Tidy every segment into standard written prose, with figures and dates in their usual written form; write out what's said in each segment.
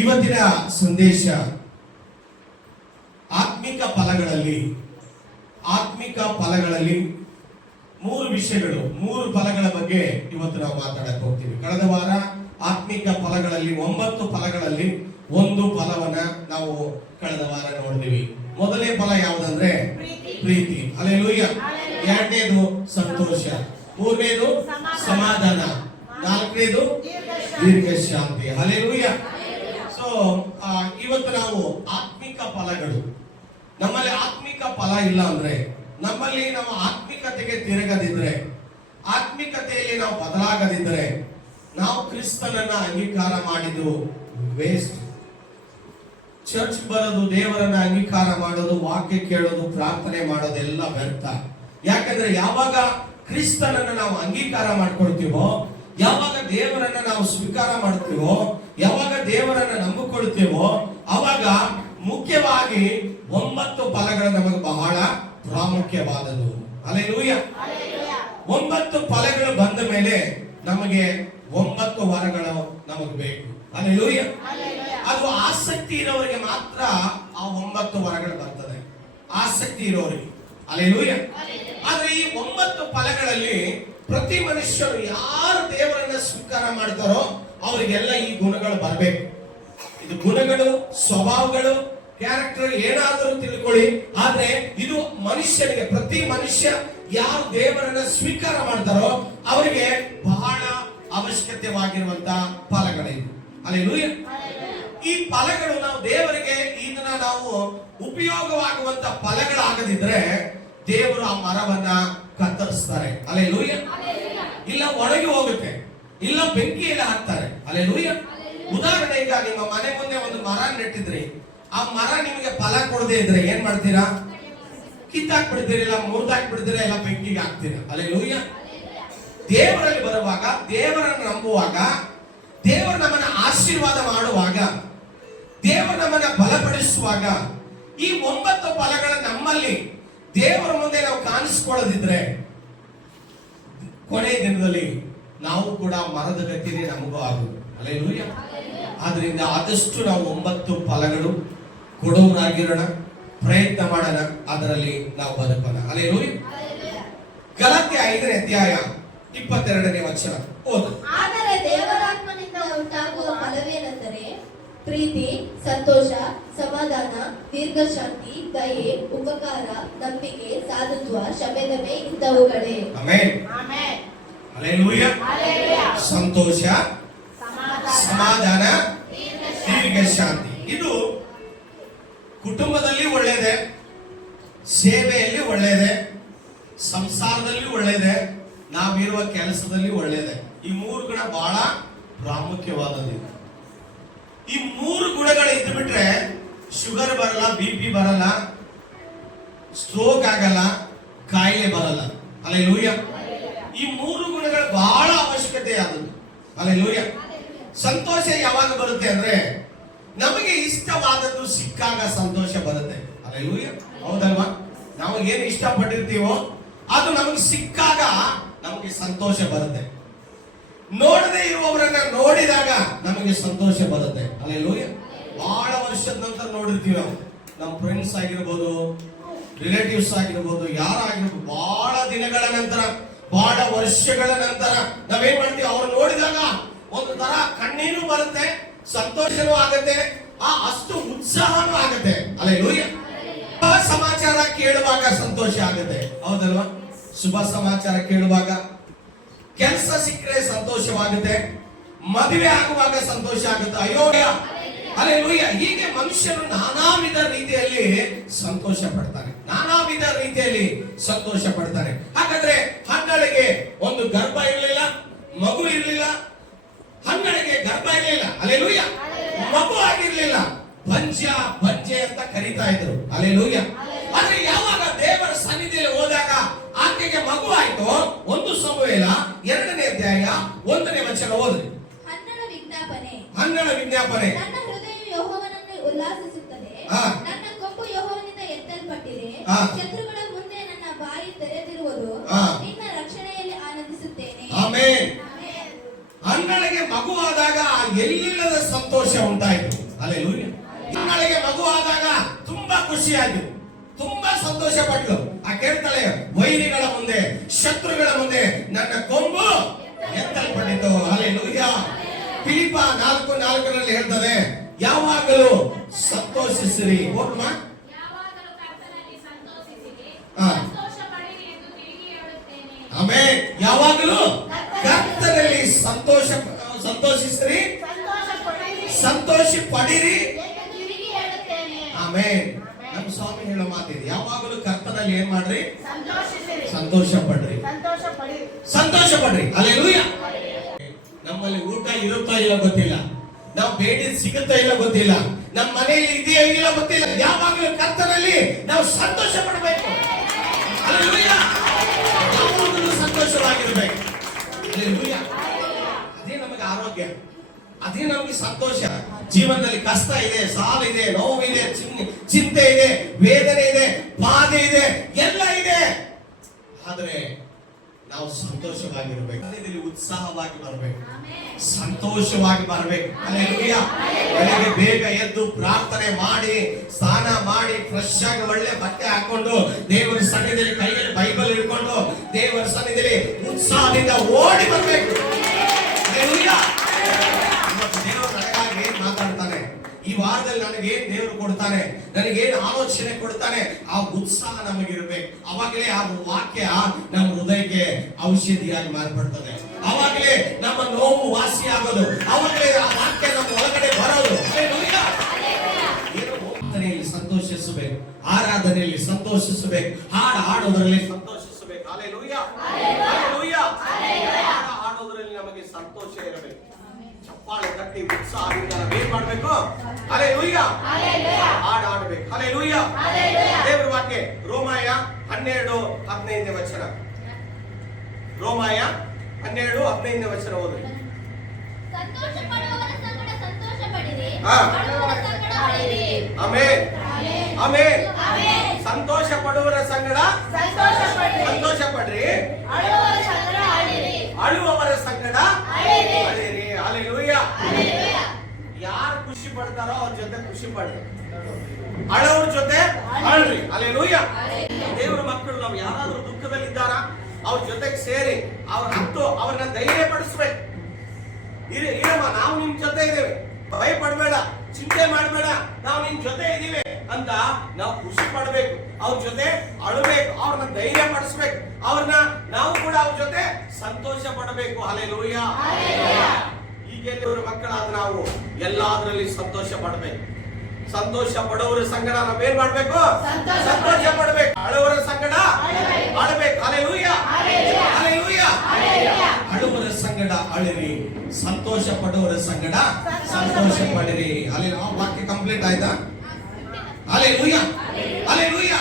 ಇವತ್ತಿನ ಸಂದೇಶ ಆತ್ಮಿಕ ಫಲಗಳಲ್ಲಿ ಮೂರು ವಿಷಯಗಳು, ಮೂರು ಫಲಗಳ ಬಗ್ಗೆ ಇವತ್ತು ನಾವು ಮಾತಾಡಕ್ಕೆ ಹೋಗ್ತೀವಿ. ಕಳೆದ ವಾರ ಆತ್ಮಿಕ ಫಲಗಳಲ್ಲಿ 9 ಫಲಗಳಲ್ಲಿ ಒಂದು ಫಲವನ್ನ ನಾವು ಕಳೆದ ವಾರ ನೋಡಿದ್ವಿ. ಮೊದಲನೇ ಫಲ ಯಾವುದಂದ್ರೆ ಪ್ರೀತಿ, ಹಲ್ಲೆಲೂಯ. ಎರಡನೇದು ಸಂತೋಷ, ಮೂರನೇದು ಸಮಾಧಾನ, ನಾಲ್ಕನೇದು ದೀರ್ಘ ಶಾಂತಿ, ಹಲ್ಲೆಲೂಯ. ಸೊ ಇವತ್ತು ನಾವು ಆತ್ಮಿಕ ಫಲಗಳು, ನಮ್ಮಲ್ಲಿ ಆತ್ಮಿಕ ಫಲ ಇಲ್ಲ ಅಂದ್ರೆ, ನಮ್ಮಲ್ಲಿ ನಾವು ಆತ್ಮಿಕತೆಗೆ ತಿರುಗದಿದ್ರೆ, ಆತ್ಮಿಕತೆಯಲ್ಲಿ ನಾವು ಬದಲಾಗದಿದ್ರೆ, ನಾವು ಕ್ರಿಸ್ತನನ್ನ ಅಂಗೀಕಾರ ಮಾಡಿದ್ದು ವೇಸ್ಟ್. ಚರ್ಚ್ ಬರೋದು, ದೇವರನ್ನ ಅಂಗೀಕಾರ ಮಾಡೋದು, ವಾಕ್ಯ ಕೇಳೋದು, ಪ್ರಾರ್ಥನೆ ಮಾಡೋದೆಲ್ಲ ವ್ಯರ್ಥ. ಯಾಕಂದ್ರೆ ಯಾವಾಗ ಕ್ರಿಸ್ತನನ್ನ ನಾವು ಅಂಗೀಕಾರ ಮಾಡ್ಕೊಳ್ತೀವೋ, ಯಾವಾಗ ದೇವರನ್ನ ನಾವು ಸ್ವೀಕಾರ ಮಾಡ್ತೀವೋ, ಯಾವಾಗ ದೇವರನ್ನ ನಂಬಿಕೊಳ್ತೀವೋ, ಅವಾಗ ಮುಖ್ಯವಾಗಿ 9 ಫಲಗಳು ನಮಗೆ ಬಹಳ ಪ್ರಾಮುಖ್ಯವಾದದ್ದು. ಹಲ್ಲೆಲೂಯ. 9 ಫಲಗಳು ಬಂದ ಮೇಲೆ ನಮಗೆ 9 ವರಗಳು ನಮಗೆ ಬೇಕು. ಹಲ್ಲೆಲೂಯ. ಅದು ಆಸಕ್ತಿ ಇರೋರಿಗೆ ಮಾತ್ರ ಆ 9 ವರಗಳು ಬರ್ತದೆ, ಆಸಕ್ತಿ ಇರೋರಿಗೆ. ಹಲ್ಲೆಲೂಯ. ಆದ್ರೆ ಈ 9 ಫಲಗಳಲ್ಲಿ ಪ್ರತಿ ಮನುಷ್ಯರು ಯಾರು ದೇವರನ್ನ ಸ್ವೀಕಾರ ಮಾಡ್ತಾರೋ ಅವರಿಗೆಲ್ಲ ಈ ಗುಣಗಳು ಬರಬೇಕು. ಇದು ಗುಣಗಳು, ಸ್ವಭಾವಗಳು, ಕ್ಯಾರೆಕ್ಟರ್ ಏನಾದರೂ ತಿಳ್ಕೊಳ್ಳಿ. ಆದ್ರೆ ಇದು ಮನುಷ್ಯನಿಗೆ, ಪ್ರತಿ ಮನುಷ್ಯ ಯಾರು ದೇವರನ್ನ ಸ್ವೀಕಾರ ಮಾಡ್ತಾರೋ ಅವರಿಗೆ ಬಹಳ ಅವಶ್ಯಕತೆವಾಗಿರುವಂತ ಫಲಗಳಿವೆ. ಹಲ್ಲೆಲೂಯ. ಈ ಫಲಗಳು ನಾವು ದೇವರಿಗೆ ಇದನ್ನ ನಾವು ಉಪಯೋಗವಾಗುವಂತ ಫಲಗಳಾಗದಿದ್ರೆ ದೇವರು ಆ ಮರವನ್ನ ಕತ್ತರಿಸ್ತಾರೆ. ಹಲ್ಲೆಲೂಯ. ಇಲ್ಲ ಒಣಗಿ ಹೋಗುತ್ತೆ, ಇಲ್ಲ ಬೆಂಕಿಯಲ್ಲಿ ಹಾಕ್ತಾರೆ. ಹಲ್ಲೆಲೂಯ. ಉದಾಹರಣೆ, ಈಗ ನಿಮ್ಮ ಮನೆ ಮುಂದೆ ಒಂದು ಮರ ನೆಟ್ಟಿದ್ರಿ, ಆ ಮರ ನಿಮಗೆ ಫಲ ಕೊಡದೆ ಇದ್ರೆ ಏನ್ ಮಾಡ್ತೀರಾ? ಕಿತ್ತಾಕ್ ಬಿಡ್ತೀರಿ, ಇಲ್ಲ ಮುರಿದಾಕ್ ಬಿಡ್ತೀರಾ, ಇಲ್ಲ ಬೆಂಕಿಗೆ ಹಾಕ್ತೀರಾ. ಹಲ್ಲೆಲೂಯ. ದೇವರಲ್ಲಿ ಬರುವಾಗ, ದೇವರನ್ನು ನಂಬುವಾಗ, ದೇವರು ನಮ್ಮನ್ನ ಆಶೀರ್ವಾದ ಮಾಡುವಾಗ, ದೇವರು ನಮ್ಮನ್ನ ಬಲಪಡಿಸುವಾಗ, ಈ 9 ಫಲಗಳ ನಮ್ಮಲ್ಲಿ ದೇವರ ಮುಂದೆ ನಾವು ಕಾಣಿಸ್ಕೊಳ್ಳೋದಿದ್ರೆ ಕೊನೆ ದಿನದಲ್ಲಿ ನಾವು ಕೂಡ ಮರದ ಗತಿನೇ ನಮಗೂ ಆಗುವುದು. ಹಲ್ಲೆಲೂಯ. ಆದ್ರಿಂದ ಆದಷ್ಟು ನಾವು 9 ಫಲಗಳು ಕೊಡುವರಾಗಿರೋಣ, ಪ್ರಯತ್ನ ಮಾಡೋಣ, ಅದರಲ್ಲಿ ನಾವು ಬದುಕೋಣ. ಹಲ್ಲೆಲೂಯ. ಗಲಾತ್ಯ 5ನೇ ಅಧ್ಯಾಯ 22ನೇ ವಚನ ಓದು. ಆದರೆ ದೇವರಾತ್ಮನಿಂದ ಉಂಟಾಗುವ ಫಲವೇನೆಂದರೆ ಪ್ರೀತಿ, ಸಂತೋಷ, ಸಮಾಧಾನ, ದೀರ್ಘಶಾಂತಿ, ದಯೆ, ಉಪಕಾರ, ನಂಬಿಕೆ, ಸಾಧುತ್ವ, ಕ್ಷಮೆದಮೆ ಇಂಥವುಗಳೇ. ಆಮೆನ್. ಆಮೆನ್. ಹಲ್ಲೆಲೂಯ. ಸಂತೋಷ, ಸಮಾಧಾನ, ದೀರ್ಘಶಾಂತಿ. ಇದು ಕುಟುಂಬದಲ್ಲಿ ಒಳ್ಳೆಯದೆ, ಸೇವೆಯಲ್ಲಿ ಒಳ್ಳೆಯದೆ, ಸಂಸಾರದಲ್ಲಿ ಒಳ್ಳೆಯದೆ, ನಾವಿರುವ ಕೆಲಸದಲ್ಲಿ ಒಳ್ಳೆಯದೆ. ಈ 3 ಗುಣ ಬಹಳ ಪ್ರಾಮುಖ್ಯವಾದದ್ದು. ಈ 3 ಗುಣಗಳು ಇದ್ದು ಬಿಟ್ರೆ ಶುಗರ್ ಬರಲ್ಲ, BP ಬರಲ್ಲ, ಸ್ಟ್ರೋಕ್ ಆಗಲ್ಲ, ಕಾಯಿಲೆ ಬರಲ್ಲ. ಹಲ್ಲೆಲೂಯ. ಈ 3 ಗುಣಗಳು ಬಹಳ ಅವಶ್ಯಕತೆ ಆದದ್ದು. ಹಲ್ಲೆಲೂಯ. ಸಂತೋಷ ಯಾವಾಗ ಬರುತ್ತೆ ಅಂದ್ರೆ ನಮಗೆ ಇಷ್ಟವಾದದ್ದು ಸಿಕ್ಕಾಗ ಸಂತೋಷ ಬರುತ್ತೆ. ಹಲ್ಲೆಲೂಯ. ಹೌದಲ್ವಾ? ನಾವು ಏನು ಇಷ್ಟಪಟ್ಟಿರ್ತೀವೋ ಅದು ನಮಗೆ ಸಿಕ್ಕಾಗ ನಮಗೆ ಸಂತೋಷ ಬರುತ್ತೆ. ನೋಡದೆ ಇರುವವರನ್ನ ನೋಡಿದಾಗ ನಮಗೆ ಸಂತೋಷ ಬರುತ್ತೆ. ಹಲ್ಲೆಲೂಯ. ಬಹಳ ವರ್ಷದ ನಂತರ ನೋಡಿರ್ತೀವಿ ನಾವು, ನಮ್ಮ ಫ್ರೆಂಡ್ಸ್ ಆಗಿರ್ಬೋದು, ರಿಲೇಟಿವ್ಸ್ ಆಗಿರ್ಬೋದು, ಯಾರಾಗಿರ್ಬೋದು, ಬಹಳ ದಿನಗಳ ನಂತರ, ಬಹಳ ವರ್ಷಗಳ ನಂತರ ನಾವೇನ್ ಮಾಡ್ತೀವಿ, ಅವ್ರು ನೋಡಿದಾಗ ಒಂದು ತರ ಕಣ್ಣೀರು ಬರುತ್ತೆ, ಸಂತೋಷನೂ ಆಗುತ್ತೆ, ಅಷ್ಟು ಉತ್ಸಾಹನೂ ಆಗುತ್ತೆ. ಹಲ್ಲೆಲೂಯ. ಸಮಾಚಾರ ಕೇಳುವಾಗ ಸಂತೋಷ ಆಗುತ್ತೆ. ಹೌದಲ್ವಾ? ಶುಭ ಸಮಾಚಾರ ಕೇಳುವಾಗ, ಕೆಲಸ ಸಿಕ್ಕರೆ ಸಂತೋಷವಾಗುತ್ತೆ, ಮದುವೆ ಆಗುವಾಗ ಸಂತೋಷ ಆಗುತ್ತೆ. ಅಯೋಗ್ಯ. ಹಲ್ಲೆಲೂಯ. ಹೀಗೆ ಮನುಷ್ಯರು ನಾನಾ ವಿಧ ರೀತಿಯಲ್ಲಿ ಸಂತೋಷ ಪಡ್ತಾನೆ, ನಾನಾ ವಿಧ ರೀತಿಯಲ್ಲಿ ಸಂತೋಷ ಪಡ್ತಾನೆ. ಹಾಗಾದ್ರೆ ಹನ್ನಳಿಗೆ ಒಂದು ಗರ್ಭ ಇರಲಿಲ್ಲ, ಮಗು ಇರಲಿಲ್ಲ, ಹನ್ನಳಿಗೆ ಗರ್ಭ ಇರಲಿಲ್ಲ, ಹಲ್ಲೆಲೂಯ, ಮಗು ಆಗಿರ್ಲಿಲ್ಲ, ಬಂಜೆ ಅಂತ ಕರೀತಾ ಇದ್ರು. ಹಲ್ಲೆಲೂಯ. ಆದ್ರೆ ಯಾವಾಗ ದೇವರ ಸನ್ನಿಧಿಯಲ್ಲಿ ಹೋದಾಗ ಆಕೆಗೆ ಮಗು ಆಯ್ತು. 1 ಸಮುವೇಲ 2ನೇ ಅಧ್ಯಾಯ 1ನೇ ವಚನ ಓದ್ರಿ. ಹನ್ನಳ ವಿಜ್ಞಾಪನೆ. ನನ್ನ ಹೃದಯವು ಯೆಹೋವನನ್ನು ಉಲ್ಲಾಸಿಸುತ್ತದೆ, ನನ್ನ ಕೊಂಬು ಯೆಹೋವನಿಂದ ಎತ್ತಲ್ಪಟ್ಟಿದೆ, ಶತ್ರುಗಳ ಮುಂದೆ ನನ್ನ ಬಾಯಿ ತೆರೆದಿರುವುದು, ನಿನ್ನ ರಕ್ಷಣೆಯಲ್ಲಿ ಆನಂದಿಸುತ್ತೇನೆ. ಆಮೆನ್. ಹನ್ನಳಿಗೆ ಮಗುವಾದಾಗ ಎಲ್ಲಿಲ್ಲದ ಸಂತೋಷ ಉಂಟಾಯಿತು. ಹಲ್ಲೆಲೂಯಾ. ನಾಳೆಗೆ ಮಗು ಆದಾಗ ತುಂಬಾ ಖುಷಿಯಾಗಿ ತುಂಬಾ ಸಂತೋಷ ಪಟ್ಲು. ಆ ಕೇಳ್ತಾಳೆ, ವೈರಿಗಳ ಮುಂದೆ ಶತ್ರುಗಳ ಮುಂದೆ ನನ್ನ ಕೊಂಬು ಎತ್ತಲ್ಪಟ್ಟಿತು. ಹಲ್ಲೆಲೂಯಾ. ಫಿಲಿಪ್ಪ 4:4 ಹೇಳ್ತಾರೆ, ಯಾವಾಗಲೂ ಸಂತೋಷಿಸಿರಿ. ಓದ್ಮ ಆಮೆನ್. ಯಾವಾಗಲೂ ಕರ್ತನಲ್ಲಿ ಸಂತೋಷಿಸಿರಿ, ಸಂತೋಷ ಪಡಿರಿ. ಆಮೆನ್. ನಮ್ಮ ಸ್ವಾಮಿ ಹೇಳೋ ಮಾತಿದೆ, ಯಾವಾಗಲೂ ಕರ್ತನಲ್ಲಿ ಏನ್ ಮಾಡ್ರಿ? ಸಂತೋಷ ಪಡ್ರಿ, ಸಂತೋಷ ಪಡ್ರಿ. ಹಲ್ಲೆಲೂಯಾ. ನಮ್ಮಲ್ಲಿ ಊಟ ಇರುತ್ತಾ ಇಲ್ಲ ಗೊತ್ತಿಲ್ಲ, ನಾವು ಬೇಡಿದ ಸಿಗುತ್ತಾ ಇಲ್ಲ ಗೊತ್ತಿಲ್ಲ, ನಮ್ಮ ಮನೆಯಲ್ಲಿ ಇದೆಯಾ ಇಲ್ಲ ಗೊತ್ತಿಲ್ಲ. ಯಾವಾಗಲೂ ಕರ್ತನಲ್ಲಿ ನಾವು ಸಂತೋಷ ಪಡಬೇಕು. ಹಲ್ಲೆಲೂಯಾ. ಯಾವಾಗಲೂ ಸಂತೋಷವಾಗಿರ್ಬೇಕು. ಹಲ್ಲೆಲೂಯಾ. ಅದೇ ನಮಗೆ ಆರೋಗ್ಯ, ಅದೇ ನಮಗೆ ಸಂತೋಷ. ಜೀವನದಲ್ಲಿ ಕಷ್ಟ ಇದೆ, ಸಾಲ ಇದೆ, ನೋವಿದೆ, ಚಿಂತೆ ಇದೆ, ವೇದನೆ ಇದೆ, ಬಾಧೆ ಇದೆ, ಎಲ್ಲ ಇದೆ. ಆದ್ರೆ ನಾವು ಸಂತೋಷವಾಗಿರ್ಬೇಕು, ಇದರಲ್ಲಿ ಉತ್ಸಾಹವಾಗಿ ಬರಬೇಕು, ಸಂತೋಷವಾಗಿ ಬರಬೇಕು. ಹಲ್ಲೆಲೂಯಾ. ಬೆಳಿಗ್ಗೆ ಬೇಗ ಎದ್ದು ಪ್ರಾರ್ಥನೆ ಮಾಡಿ, ಸ್ನಾನ ಮಾಡಿ, ಫ್ರೆಶ್ ಆಗಿ ಒಳ್ಳೆ ಬಟ್ಟೆ ಹಾಕೊಂಡು ದೇವರ ಸನ್ನಿಧಿಯಲ್ಲಿ ಕೈಯಲ್ಲಿ ಬೈಬಲ್ ಹಿಡ್ಕೊಂಡು ದೇವರ ಸನ್ನಿಧಿಯಲ್ಲಿ ಉತ್ಸಾಹದಿಂದ ಓಡಿ ಬರಬೇಕು. ಹಲ್ಲೆಲೂಯಾ. ದೇವರು ನನಗಾಗಿ ಏನ್ ಮಾತಾಡ್ತಾನೆ, ಈ ವಾರದಲ್ಲಿ ನನಗೇನ್ ದೇವರು ಕೊಡ್ತಾನೆ, ನನಗೇನ್ ಆಲೋಚನೆ ಕೊಡ್ತಾನೆ, ಆ ಉತ್ಸಾಹ ನಮಗಿರ್ಬೇಕು. ಅವಾಗಲೇ ಆ ವಾಕ್ಯ ನಮ್ಮ ಹೃದಯಕ್ಕೆ ಔಷಧಿಯಾಗಿ ಮಾರ್ಪಡ್ತದೆ. ಅವಾಗಲೇ ನಮ್ಮ ನೋವು ವಾಸಿ ಆಗೋದು, ಅವಾಗಲೇ ಆ ವಾಕ್ಯ ನಮ್ಮ ಒಳಗಡೆ ಬರೋದು. ಪ್ರಾರ್ಥನೆಯಲ್ಲಿ ಸಂತೋಷಿಸಬೇಕು, ಆರಾಧನೆಯಲ್ಲಿ ಸಂತೋಷಿಸಬೇಕು, ಹಾಡು ಹಾಡೋದ್ರಲ್ಲಿ ಸಂತೋಷಿಸಬೇಕು. ಹಲ್ಲೆಲೂಯಾ. ಹಲ್ಲೆಲೂಯಾ. ಹಾಡೋದ್ರಲ್ಲಿ ನಮಗೆ ಸಂತೋಷ ಇರಬೇಕು. ಚಪ್ಪಾಳೆ ತಟ್ಟಿ ಉತ್ಸಾಹದಿಂದ ಏನ್ ಮಾಡ್ಬೇಕು? ಹಲ್ಲೆಲೂಯಾ. ಹಾಡು ಹಾಡಬೇಕು. ಹಲ್ಲೆಲೂಯಾ. ದೇವರ ವಾಕ್ಯ ರೋಮಾಯ 12:15 ರೋಮಾಯ 12:15 ಓದ್ರಿ. ಸಂತೋಷ ಪಡುವವರ ಸಂಗಡ ಸಂತೋಷ ಪಡಿರಿ, ಹಾ. ಅಳುವವರ ಸಂಗಡ ಅಳಿರಿ. ಆಮೆನ್. ಆಮೆನ್. ಸಂತೋಷ ಪಡುವವರ ಸಂಗಡ ಸಂತೋಷ ಪಡ್ರಿ, ಅಳುವವರ ಸಂಗಡ ಅಳಿರಿ. ಅಳುವವರ ಸಂಗಡ ಅಳಿರಿ. ಅಳಿರಿ. ಹಲ್ಲೆಲೂಯಾ. ಹಲ್ಲೆಲೂಯಾ. ಯಾರು ಖುಷಿ ಪಡ್ತಾರೋ ಅವ್ರ ಜೊತೆ ಖುಷಿ ಪಡ್ರಿ, ಅಳೋರ ಜೊತೆ ಅಳ್ರಿ. ಹಲ್ಲೆಲೂಯಾ. ದೇವರ ಮಕ್ಕಳು ನಾವು ಯಾರಾದ್ರೂ ದುಃಖದಲ್ಲಿದ್ದಾರ ಅವ್ರ ಜೊತೆಗೆ ಸೇರಿ ಅವ್ರನ್ನ ಧೈರ್ಯ ಪಡಿಸ್ಬೇಕು. ಇರಮ್ಮ, ನಾವು ನಿಮ್ ಜೊತೆ ಇದ್ದೇವೆ, ಭಯ ಪಡಬೇಡ, ಚಿಂತೆ ಮಾಡಬೇಡ, ನಾವು ನಿಮ್ ಜೊತೆ ಇದೀವಿ ಅಂತ ನಾವು ಖುಷಿ ಪಡ್ಬೇಕು. ಅವ್ರ ಜೊತೆ ಅಳಬೇಕು, ಅವ್ರನ್ನ ಧೈರ್ಯ ಪಡಿಸ್ಬೇಕು, ನಾವು ಕೂಡ ಅವ್ರ ಜೊತೆ ಸಂತೋಷ ಪಡಬೇಕು. ಹಲ್ಲೆಲೂಯಾ. ಈಗ ದೇವರ ಮಕ್ಕಳಾದ ನಾವು ಎಲ್ಲಾದ್ರಲ್ಲಿ ಸಂತೋಷ ಪಡಬೇಕು. ಸಂತೋಷ ಪಡೋರ ಸಂಗಡ ನಾವೇನ್ ಮಾಡ್ಬೇಕು? ಸಂತೋಷ ಪಡಬೇಕು. ಅಳುವರ ಸಂಗಡ ಅಳಬೇಕು. ಹಲ್ಲೆಲೂಯಾ. ಹಲ್ಲೆಲೂಯಾ. ಅಳುವರ ಸಂಗಡ ಅಳಿರಿ, ಸಂತೋಷ ಪಡೋರ ಸಂಗಡ ಸಂತೋಷ ಪಡಿರಿ. ಅಲ್ಲಿ ವಾಕ್ಯ ಕಂಪ್ಲೀಟ್ ಆಯ್ತಾ? ಹಲ್ಲೆಲೂಯಾ. ಹಲ್ಲೆಲೂಯಾ.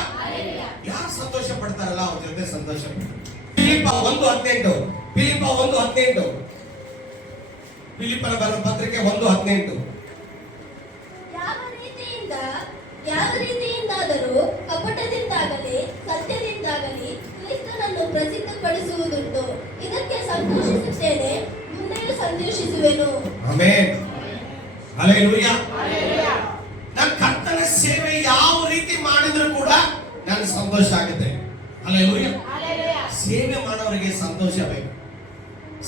ಯಾರು ಸಂತೋಷ ಪಡ್ತಾರಲ್ಲ ಅವ್ರ ಜೊತೆ ಸಂತೋಷ ಪಡ್ತಾರೆ. ಫಿಲಿಪ್ಪ 1:18 ಫಿಲಿಪ್ಪನ ಬರೆದ ಪತ್ರಿಕೆ 1:18 ಯಾವ ರೀತಿಯಿಂದಾದರೂ ಕಪಟದಿಂದಾಗಲಿ ಸತ್ಯದಿಂದಾಗಲಿ ಕ್ರಿಸ್ತನನ್ನು ಪ್ರಸಿದ್ಧಪಡಿಸುವುದುಂಟು. ಇದಕ್ಕೆ ಸಂತೋಷಿಸುತ್ತೇನೆ, ಮುಂದೆಯೂ ಸಂತೋಷಿಸುವೆನು. ಆಮೆನ್. ಹಲ್ಲೆಲೂಯಾ. ನನ್ನ ಕರ್ತನ ಸೇವೆ ಯಾವ ರೀತಿ ಮಾಡಿದ್ರು ಕೂಡ ನನಗೆ ಸಂತೋಷ ಆಗುತ್ತೆ. ಹಲ್ಲೆಲೂಯಾ. ಸೇವೆ ಮಾಡೋರಿಗೆ ಸಂತೋಷ ಬೇಕು.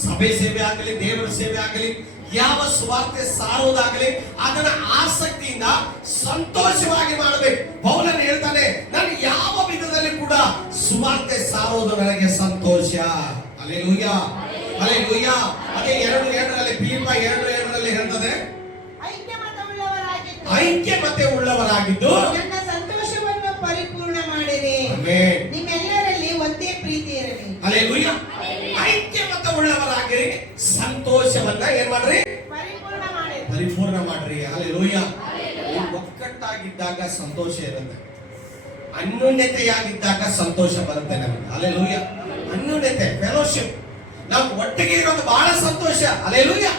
ಸಭೆ ಸೇವೆ ಆಗಲಿ, ದೇವರ ಸೇವೆ ಆಗಲಿ, ಯಾವ ಸುವಾರ್ತೆ ಸಾರುವುದಾಗಲಿ ಅದನ್ನ ಆಸಕ್ತಿಯಿಂದ ಸಂತೋಷವಾಗಿ ಮಾಡಬೇಕು. ಪೌಲನು ಹೇಳ್ತಾನೆ, ನಾನು ಯಾವ ವಿಧದಲ್ಲಿ ಕೂಡ ಸುವಾರ್ತೆ ಸಾರುವುದು ನನಗೆ ಸಂತೋಷ. ಹಲ್ಲೆಲೂಯಾ. ಹಲ್ಲೆಲೂಯಾ. ಅದೇ 2:7 ಫಿಲಿಪ್ಪ 2:7 ಹೇಳ್ತದೆ, ಐಕ್ಯಮತ್ಯ ಉಳ್ಳವರಾಗಿದ್ದು ನನ್ನ ಸಂತೋಷವನ್ನು ಪರಿಪೂರ್ಣ ಮಾಡಿರಿ. ಆಮೆನ್. ನಿಮ್ಮೆಲ್ಲರಲ್ಲಿ ಒಂದೇ ಪ್ರೀತಿ ಇರಲಿ. ಹಲ್ಲೆಲೂಯಾ. ಐಕ್ಯಮತ್ಯ ಉಳ್ಳವರಾಗಿರಿ, ಸಂತೋಷವನ್ನ ಏನ್ ಮಾಡ್ರಿ? ಪರಿಪೂರ್ಣ ಮಾಡ್ರಿ. ಹಲ್ಲೆಲೂಯಾ. ಒಕ್ಕಟ್ಟಾಗಿದ್ದಾಗ ಸಂತೋಷ ಇರುತ್ತೆ, ಅನ್ಯೋನ್ಯತೆಯಾಗಿದ್ದಾಗ ಸಂತೋಷ ಬರುತ್ತೆ ನಮಗೆ. ಹಲ್ಲೆಲೂಯಾ. ಅನ್ಯೋನ್ಯತೆ, ಫೆಲೋಶಿಪ್, ನಾವು ಒಟ್ಟಿಗೆ ಇರೋದು ಬಹಳ ಸಂತೋಷ. ಹಲ್ಲೆಲೂಯಾ.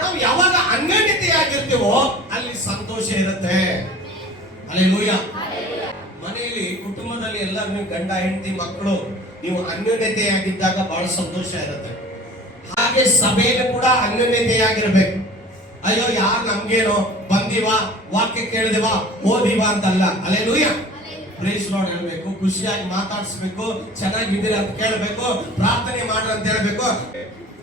ನಾವು ಯಾವಾಗ ಅನ್ಯೋನ್ಯತೆಯಾಗಿರ್ತೀವೋ ಅಲ್ಲಿ ಸಂತೋಷ ಇರುತ್ತೆ. ಹಲ್ಲೆಲೂಯಾ. ಮನೆಯಲ್ಲಿ ಕುಟುಂಬದಲ್ಲಿ ಎಲ್ಲರೂ ನೀವು ಗಂಡ ಹೆಂಡತಿ ಮಕ್ಕಳು ನೀವು ಅನ್ಯೋನ್ಯತೆಯಾಗಿದ್ದಾಗ ಬಹಳ ಸಂತೋಷ ಇರುತ್ತೆ. ಹಾಗೆ ಸಭೆಯಲ್ಲಿ ಕೂಡ ಅನ್ಯೋನ್ಯತೆಯಾಗಿರ್ಬೇಕು. ಅಯ್ಯೋ ಯಾರು ನಮ್ಗೇನೋ ಬಂದಿವ ವಾಕ್ಯ ಕೇಳಿದಿವ ಓದಿವ ಅಂತಲ್ಲ. ಹಲ್ಲೆಲೂಯ. ಪ್ರೈಸ್ ಲಾರ್ಡ್ ಹೇಳ್ಬೇಕು, ಖುಷಿಯಾಗಿ ಮಾತಾಡಿಸ್ಬೇಕು, ಚೆನ್ನಾಗಿದ್ದೀರಾ ಅಂತ ಕೇಳಬೇಕು, ಪ್ರಾರ್ಥನೆ ಮಾಡ್ರಿ ಅಂತ ಹೇಳ್ಬೇಕು.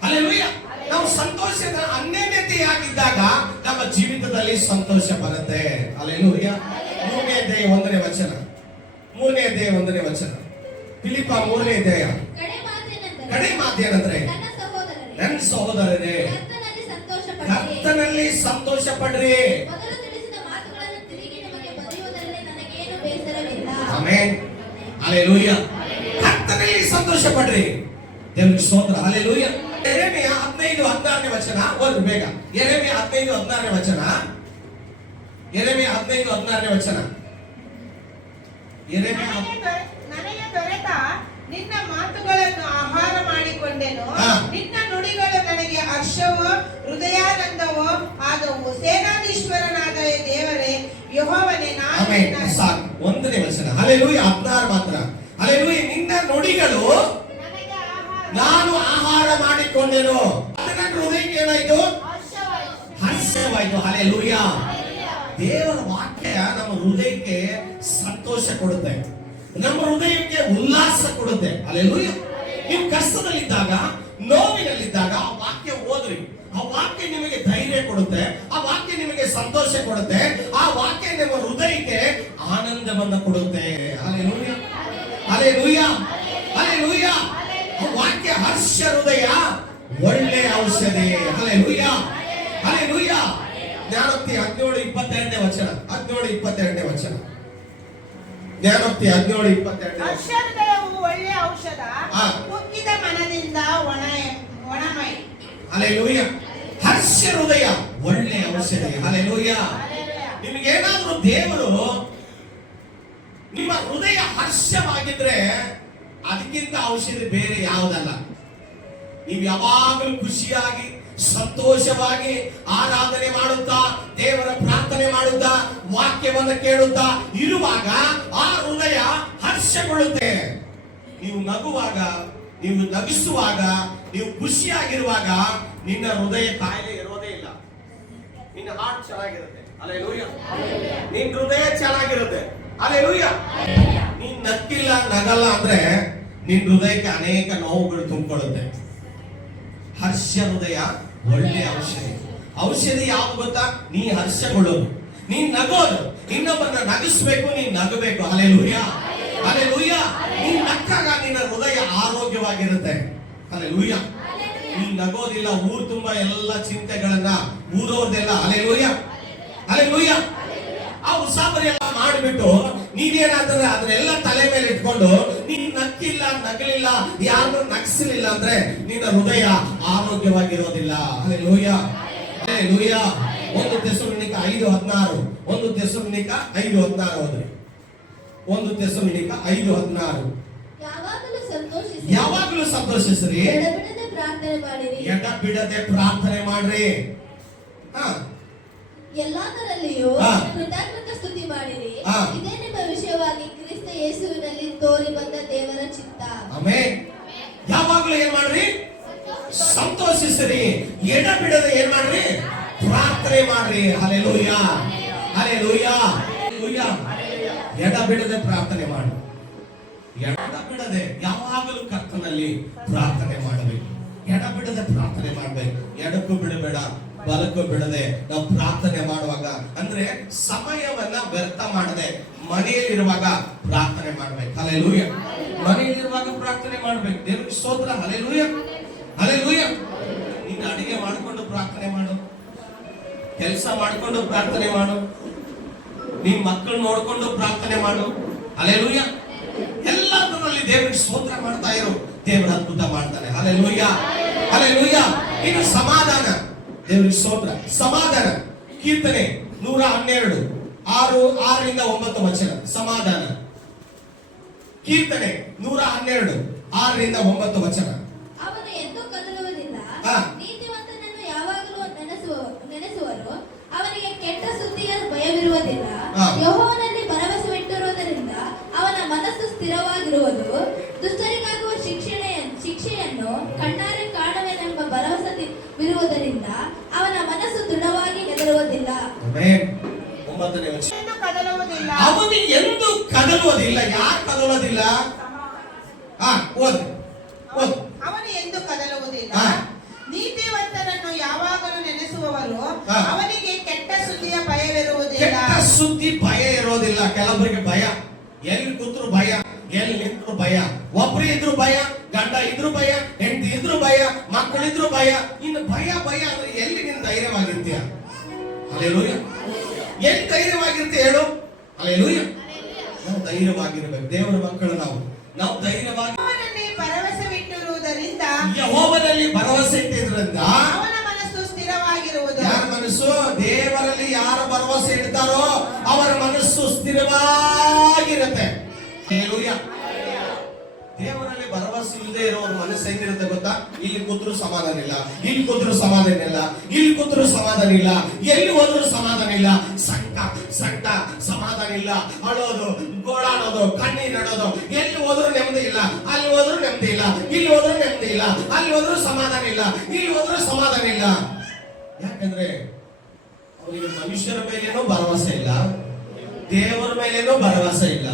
ಹಲ್ಲೆಲೂಯ. ನಾವು ಸಂತೋಷದ ಅನ್ಯನ್ಯತೆಯಾಗಿದ್ದಾಗ ನಮ್ಮ ಜೀವಿತದಲ್ಲಿ ಸಂತೋಷ ಬರುತ್ತೆ. ಹಲ್ಲೆಲೂಯ. 3ನೇ ಅಧ್ಯಾಯ 1ನೇ ವಚನ. 3ನೇ ಅಧ್ಯಾಯ 1ನೇ ವಚನ. ಫಿಲಿಪ್ಪ 3ನೇ ಅಧ್ಯಾಯ. ಕಡೆ ಮಾತೇನಂದ್ರೆ, ನನ್ನ ಸಹೋದರರೇ ಕರ್ತನಲ್ಲಿ ಸಂತೋಷ ಪಡ್ರಿ. ಆಮೆನ್. ಹಲ್ಲೆಲೂಯ. ಕರ್ತನಲ್ಲಿ ಸಂತೋಷ ಪಡ್ರಿ. ದೇವರಿಗೆ ಸ್ತೋತ್ರ. ಹಲ್ಲೆಲೂಯ. ಯೆರೆಮೀಯ 15:16ನೇ ವಚನ ಓದಿ ಬೇಗ. ಯೆರೆಮೀಯ 15:16ನೇ ವಚನ. ಯೆರೆಮೀಯ 15:16ನೇ ವಚನ. ಯೆರೆಮೀಯ ನನಗೆ ದೊರೆತ ನಿನ್ನ ಮಾತುಗಳನ್ನು ಆಹಾರ ಮಾಡಿಕೊಂಡೆನು. ನಿನ್ನ ನುಡಿಗಳು ನನಗೆ ಹರ್ಷವೋ ಹೃದಯಾನಂದವೋ ಆದವು. ಸೇನಾಧೀಶ್ವರನಾದ ದೇವರೇ ಯೆಹೋವನೇ, ಸಾಕು. 1ನೇ ವಚನ. ಹಲ್ಲೆಲೂಯ. 16 ಮಾತ್ರ. ಹಲ್ಲೆಲೂಯ. ನಿನ್ನ ನುಡಿಗಳು ನಾನು ಆಹಾರ ಮಾಡಿಕೊಂಡೆನು. ನನ್ನ ಹೃದಯಕ್ಕೆ ಏನಾಯ್ತು? ಹರ್ಷವಾಯ್ತು. ಹಲ್ಲೆಲೂಯ. ದೇವರ ವಾಕ್ಯ ನಮ್ಮ ಹೃದಯಕ್ಕೆ ಸಂತೋಷ ಕೊಡುತ್ತೆ, ನಮ್ಮ ಹೃದಯಕ್ಕೆ ಉಲ್ಲಾಸ ಕೊಡುತ್ತೆ. ಹಲ್ಲೆಲೂಯ. ನೀವು ಕಷ್ಟದಲ್ಲಿದ್ದಾಗ, ನೋವಿನಲ್ಲಿದ್ದಾಗ ಆ ವಾಕ್ಯ ಓದ್ರಿ. ಆ ವಾಕ್ಯ ನಿಮಗೆ ಧೈರ್ಯ ಕೊಡುತ್ತೆ, ಆ ವಾಕ್ಯ ನಿಮಗೆ ಸಂತೋಷ ಕೊಡುತ್ತೆ, ಆ ವಾಕ್ಯ ನಿಮ್ಮ ಹೃದಯಕ್ಕೆ ಆನಂದವನ್ನು ಕೊಡುತ್ತೆ. ಹಲ್ಲೆಲೂಯ. ಹಲ್ಲೆಲೂಯ. ಹಲ್ಲೆಲೂಯ. ಆ ವಾಕ್ಯ ಹರ್ಷ ಹೃದಯ ಒಳ್ಳೆ ಔಷಧಿ. ಹಲ್ಲೆಲೂಯ. ಹಲ್ಲೆಲೂಯ. ಜ್ಞಾನೋಕ್ತಿ 17:22ನೇ ವಚನ. 17:22ನೇ ವಚನ. ಜ್ಞಾನೋಕ್ತಿ 17:22. ಹರ್ಷ ಹೃದಯವು ಒಳ್ಳೆ ಔಷಧ, ಕುಗ್ಗಿದ ಮನದಿಂದ ಒಣಮೈ. ಹಲ್ಲೆಲೂಯ. ಹರ್ಷ ಹೃದಯ ಒಳ್ಳೆ ಔಷಧಿ. ಹಲ್ಲೆಲೂಯ. ನಿಮಗೇನಾದ್ರೂ ದೇವರು ನಿಮ್ಮ ಹೃದಯ ಹರ್ಷವಾಗಿದ್ರೆ ಅದಕ್ಕಿಂತ ಔಷಧಿ ಬೇರೆ ಯಾವುದಲ್ಲ. ನೀವು ಯಾವಾಗಲೂ ಖುಷಿಯಾಗಿ ಸಂತೋಷವಾಗಿ ಆರಾಧನೆ ಮಾಡುತ್ತಾ, ದೇವರ ಪ್ರಾರ್ಥನೆ ಮಾಡುತ್ತಾ, ವಾಕ್ಯವನ್ನು ಕೇಳುತ್ತಾ ಇರುವಾಗ ಆ ಹೃದಯ ಹರ್ಷಗೊಳ್ಳುತ್ತೆ. ನೀವು ನಗುವಾಗ, ನೀವು ನಗಿಸುವಾಗ, ನೀವು ಖುಷಿಯಾಗಿರುವಾಗ ನಿನ್ನ ಹೃದಯ ಕಾಯಿಲೆ ಇರೋದೇ ಇಲ್ಲ. ನಿನ್ನ ಹಾರ್ಟ್ ಚೆನ್ನಾಗಿರುತ್ತೆ. ಹಲ್ಲೆಲೂಯ. ನಿನ್ನ ಹೃದಯ ಚೆನ್ನಾಗಿರುತ್ತೆ. ಹಲ್ಲೆಲೂಯ. ನೀನ್ ನಕ್ಕಿಲ್ಲ, ನಗಲ್ಲ ಅಂದ್ರೆ ನಿನ್ನ ಹೃದಯಕ್ಕೆ ಅನೇಕ ನೋವುಗಳು ತುಂಬಿಕೊಳ್ಳುತ್ತೆ. ಹರ್ಷ ಹೃದಯ ಒಳ್ಳೆ ಔಷಧಿ. ಔಷಧಿ ಯಾವ್ದು ಗೊತ್ತಾ? ನೀ ಹರ್ಷಗೊಳ್ಳೋದು, ನೀನ್ ನಗೋದು, ಇನ್ನೊಬ್ಬರನ್ನ ನಗಿಸ್ಬೇಕು, ನೀನ್ ನಗಬೇಕು. ಹಲ್ಲೆಲೂಯ. ಹಲ್ಲೆಲೂಯ. ನೀನ್ ನಕ್ಕಾಗ ನಿನ್ನ ಹೃದಯ ಆರೋಗ್ಯವಾಗಿರುತ್ತೆ. ಹಲ್ಲೆಲೂಯ. ನೀನ್ ನಗೋದಿಲ್ಲ, ಊರ್ ತುಂಬಾ ಎಲ್ಲ ಚಿಂತೆಗಳನ್ನ ಊರೋದೆಲ್ಲ. ಹಲ್ಲೆಲೂಯ. ಹಲ್ಲೆಲೂಯ. ಆ ಉಸಾಬರಿ ಎಲ್ಲ ಮಾಡಿಬಿಟ್ಟು ನೀನೇನಾದ್ರೆ ಅದನ್ನೆಲ್ಲ ತಲೆ ಮೇಲೆ ಇಟ್ಕೊಂಡು ನೀನ್ ನಕ್ಕಿಲ್ಲ, ನಗಲಿಲ್ಲ, ಯಾರನ್ನು ನಗಿಸಲಿಲ್ಲ ಅಂದ್ರೆ ನಿನ್ನ ಹೃದಯ ಆರೋಗ್ಯವಾಗಿರೋದಿಲ್ಲ. ಹಲ್ಲೆಲೂಯ. ಹಲ್ಲೆಲೂಯ. 1 ಥೆಸಲೋನಿಕ 5:16. 1 ಥೆಸಲೋನಿಕ 5:16 ಓದ್ರಿ. 1 ಥೆಸಲೋನಿಕ 5:16. ಯಾವಾಗಲೂ ಸಂತೋಷಿಸ್ರಿ, ಎಡಬಿಡದೆ ಪ್ರಾರ್ಥನೆ ಮಾಡ್ರಿ. ಎಲ್ಲದರಲ್ಲಿಯೂ ಕೃತಜ್ಞತಾ ಸ್ತುತಿ ಮಾಡಿರಿ. ಇದೇ ನಿಮ್ಮ ವಿಷಯವಾಗಿ ಕ್ರಿಸ್ತ ಯೇಸುವಿನಲ್ಲಿ ತೋರಿ ಬಂದ ದೇವರ ಚಿತ್ತ. ಆಮೆನ್. ಯಾವಾಗಲೂ ಏನ್ ಮಾಡ್ರಿ? ಸಂತೋಷಿಸ್ರಿ. ಎಡಬಿಡದೆ ಏನ್ ಮಾಡ್ರಿ? ಪ್ರಾರ್ಥನೆ ಮಾಡ್ರಿ. ಹಲ್ಲೆಲೂಯ. ಹಲ್ಲೆಲೂಯ. ಎಡಬಿಡದೆ ಪ್ರಾರ್ಥನೆ ಮಾಡಿ. ಎಡಬಿಡದೆ ಯಾವಾಗಲೂ ಕರ್ತನಲ್ಲಿ ಪ್ರಾರ್ಥನೆ ಮಾಡಬೇಕು. ಎಡಬಿಡದೆ ಪ್ರಾರ್ಥನೆ ಮಾಡಬೇಕು. ಎಡಕ್ಕೂ ಬಿಡಬೇಡ, ಬಲಕ್ಕೂ ಬಿಡದೆ ನಾವು ಪ್ರಾರ್ಥನೆ ಮಾಡುವಾಗ, ಅಂದ್ರೆ ಸಮಯವನ್ನ ವ್ಯರ್ಥ ಮಾಡದೆ ಮನೆಯಲ್ಲಿರುವಾಗ ಪ್ರಾರ್ಥನೆ ಮಾಡ್ಬೇಕು. ಹಲ್ಲೆಲೂಯ. ಮನೆಯಲ್ಲಿರುವಾಗ ಪ್ರಾರ್ಥನೆ ಮಾಡ್ಬೇಕು. ದೇವರಿಗೆ ಸ್ತೋತ್ರ. ಹಲ್ಲೆಲೂಯ. ಹಲ್ಲೆಲೂಯ. ನೀನು ಅಡಿಗೆ ಮಾಡಿಕೊಂಡು ಪ್ರಾರ್ಥನೆ ಮಾಡು, ಕೆಲಸ ಮಾಡಿಕೊಂಡು ಪ್ರಾರ್ಥನೆ ಮಾಡು, ನಿನ್ ಮಕ್ಕಳು ನೋಡ್ಕೊಂಡು ಪ್ರಾರ್ಥನೆ ಮಾಡು. ಹಲ್ಲೆಲೂಯ. ಎಲ್ಲದರಲ್ಲಿ ದೇವರಿಗೆ ಸ್ತೋತ್ರ ಮಾಡ್ತಾ ಇರು, ದೇವರ ಅದ್ಭುತ ಮಾಡ್ತಾನೆ. ಹಲ್ಲೆಲೂಯ. ಹಲ್ಲೆಲೂಯ. ಇನ್ನು ಸಮಾಧಾನ. ದೇವರಿಗೆ ಸ್ತೋತ್ರ. ಸಮಾಧಾನ. ಕೀರ್ತನೆ 112 6ರಿಂದ 9 ವಚನ. ಸಮಾಧಾನ. ಕೀರ್ತನೆ 112 6ರಿಂದ 9 ವಚನ. ಅವನು ಎಂದೂ ಕದಲುವುದಿಲ್ಲ, ನೀತಿವಂತನನ್ನು ಯಾವಾಗಲೂ ನೆನೆಸುವರು. ಅವನಿಗೆ ಕೆಟ್ಟ ಸುದ್ದಿಯ ಭಯವಿರುವುದಿಲ್ಲ. ಯೆಹೋವನಲ್ಲಿ ಭರವಸೆ ಇಟ್ಟಿರುವುದರಿಂದ ಅವನ ಮನಸ್ಸು ಸ್ಥಿರವಾಗಿರುವುದು. ದುಷ್ಟರಿಗಾಗುವ ಶಿಕ್ಷೆಯನ್ನು ಕಣ್ಣಾರೆ ಕಾಣುವೆನೆಂಬ ಭರವಸೆ ಇರುವುದರಿಂದ ಅವನ ಮನಸ್ಸು ದೃಢವಾಗಿ 9ನೇ ವಚನ. ಎಂದು ಕದಲುವುದಿಲ್ಲ. ಅವನು ಎಂದು ಕದಲುವುದಿಲ್ಲ. ಯಾರು ಕದಲುವುದಿಲ್ಲ? ಓದಿ. ಅವನು ಎಂದು ಕದಲುವುದಿಲ್ಲ. ಹಾ. ನೀತಿವಂತರನ್ನು ಯಾವಾಗಲೂ ನೆನೆಸುವವರು ಹಾ. ಅವನಿಗೆ ಕೆಟ್ಟ ಸುದ್ದಿಯ ಭಯವಿರುವುದಿಲ್ಲ. ಕೆಟ್ಟ ಸುದ್ದಿ ಭಯ ಇರೋದಿಲ್ಲ. ಕೆಲವರಿಗೆ ಭಯ, ಎಲ್ಲಿ ಕೂತ್ರು ಭಯ, ಎಲ್ಲಿ ನಿಂತರು ಭಯ, ಒಬ್ರು ಇದ್ರು ಭಯ, ಗಂಡ ಇದ್ರು ಭಯ, ಹೆಂಡತಿ ಇದ್ರು ಭಯ, ಮಕ್ಕಳಿದ್ರು ಭಯ. ಇನ್ನು ಭಯ ಅಂದ್ರೆ ಎಲ್ಲಿ ನೀನು ಧೈರ್ಯವಾಗಿರ್ತೀಯ? ಹಲ್ಲೆಲೂಯ. ಎಲ್ಲಿ ಧೈರ್ಯವಾಗಿರ್ತೀಯ ಹೇಳು? ಹಲ್ಲೆಲೂಯ. ನಾವು ಧೈರ್ಯವಾಗಿರ್ಬೇಕು. ದೇವರ ಮಕ್ಕಳು ನಾವು ಧೈರ್ಯವಾಗಿ ಅವನಲ್ಲಿ ಭರವಸೆವಿಟ್ಟಿರುವುದರಿಂದ, ಯೆಹೋವನಲ್ಲಿ ಭರವಸೆ ಇಟ್ಟಿದ್ರಿಂದ ಅವನ ಮನಸ್ಸು ಸ್ಥಿರವಾಗಿರುವುದು. ಯಾರ ಮನಸ್ಸು? ದೇವರಲ್ಲಿ ಯಾರು ಭರವಸೆ ಇಡ್ತಾರೋ ಅವರ ಮನಸ್ಸು ಸ್ಥಿರವಾಗಿರುತ್ತೆ. ಹಲ್ಲೆಲೂಯ. ದೇವರಲ್ಲಿ ಭರವಸೆ ಇಲ್ಲದೆ ಇರೋರ ಮನಸ್ಸು ಹೆಂಗಿರುತ್ತೆ ಗೊತ್ತಾ? ಇಲ್ಲಿ ಕೂತ್ರು ಸಮಾಧಾನ ಇಲ್ಲ, ಇಲ್ಲಿ ಕೂತ್ರು ಸಮಾಧಾನ ಇಲ್ಲ, ಇಲ್ಲಿ ಕೂತ್ರು ಸಮಾಧಾನ ಇಲ್ಲ, ಎಲ್ಲಿ ಹೋದ್ರು ಸಮಾಧಾನ ಇಲ್ಲ, ಸಂಕಟ ಸಮಾಧಾನ ಇಲ್ಲ, ಅಳೋದು, ಗೋಳಾಡೋದು, ಕಣ್ಣೀರಾಡೋದು, ಎಲ್ಲಿ ಹೋದ್ರು ನೆಮ್ಮದಿ ಇಲ್ಲ, ಅಲ್ಲಿ ಹೋದ್ರು ನೆಮ್ಮದಿ ಇಲ್ಲ, ಇಲ್ಲಿ ಹೋದ್ರು ನೆಮ್ಮದಿ ಇಲ್ಲ, ಅಲ್ಲಿ ಹೋದ್ರು ಸಮಾಧಾನ ಇಲ್ಲ, ಇಲ್ಲಿ ಹೋದ್ರು ಸಮಾಧಾನ ಇಲ್ಲ. ಯಾಕಂದ್ರೆ ಅವರಿಗೆ ಮನುಷ್ಯರ ಮೇಲೇನೂ ಭರವಸೆ ಇಲ್ಲ, ದೇವರ ಮೇಲೇನೂ ಭರವಸೆ ಇಲ್ಲ.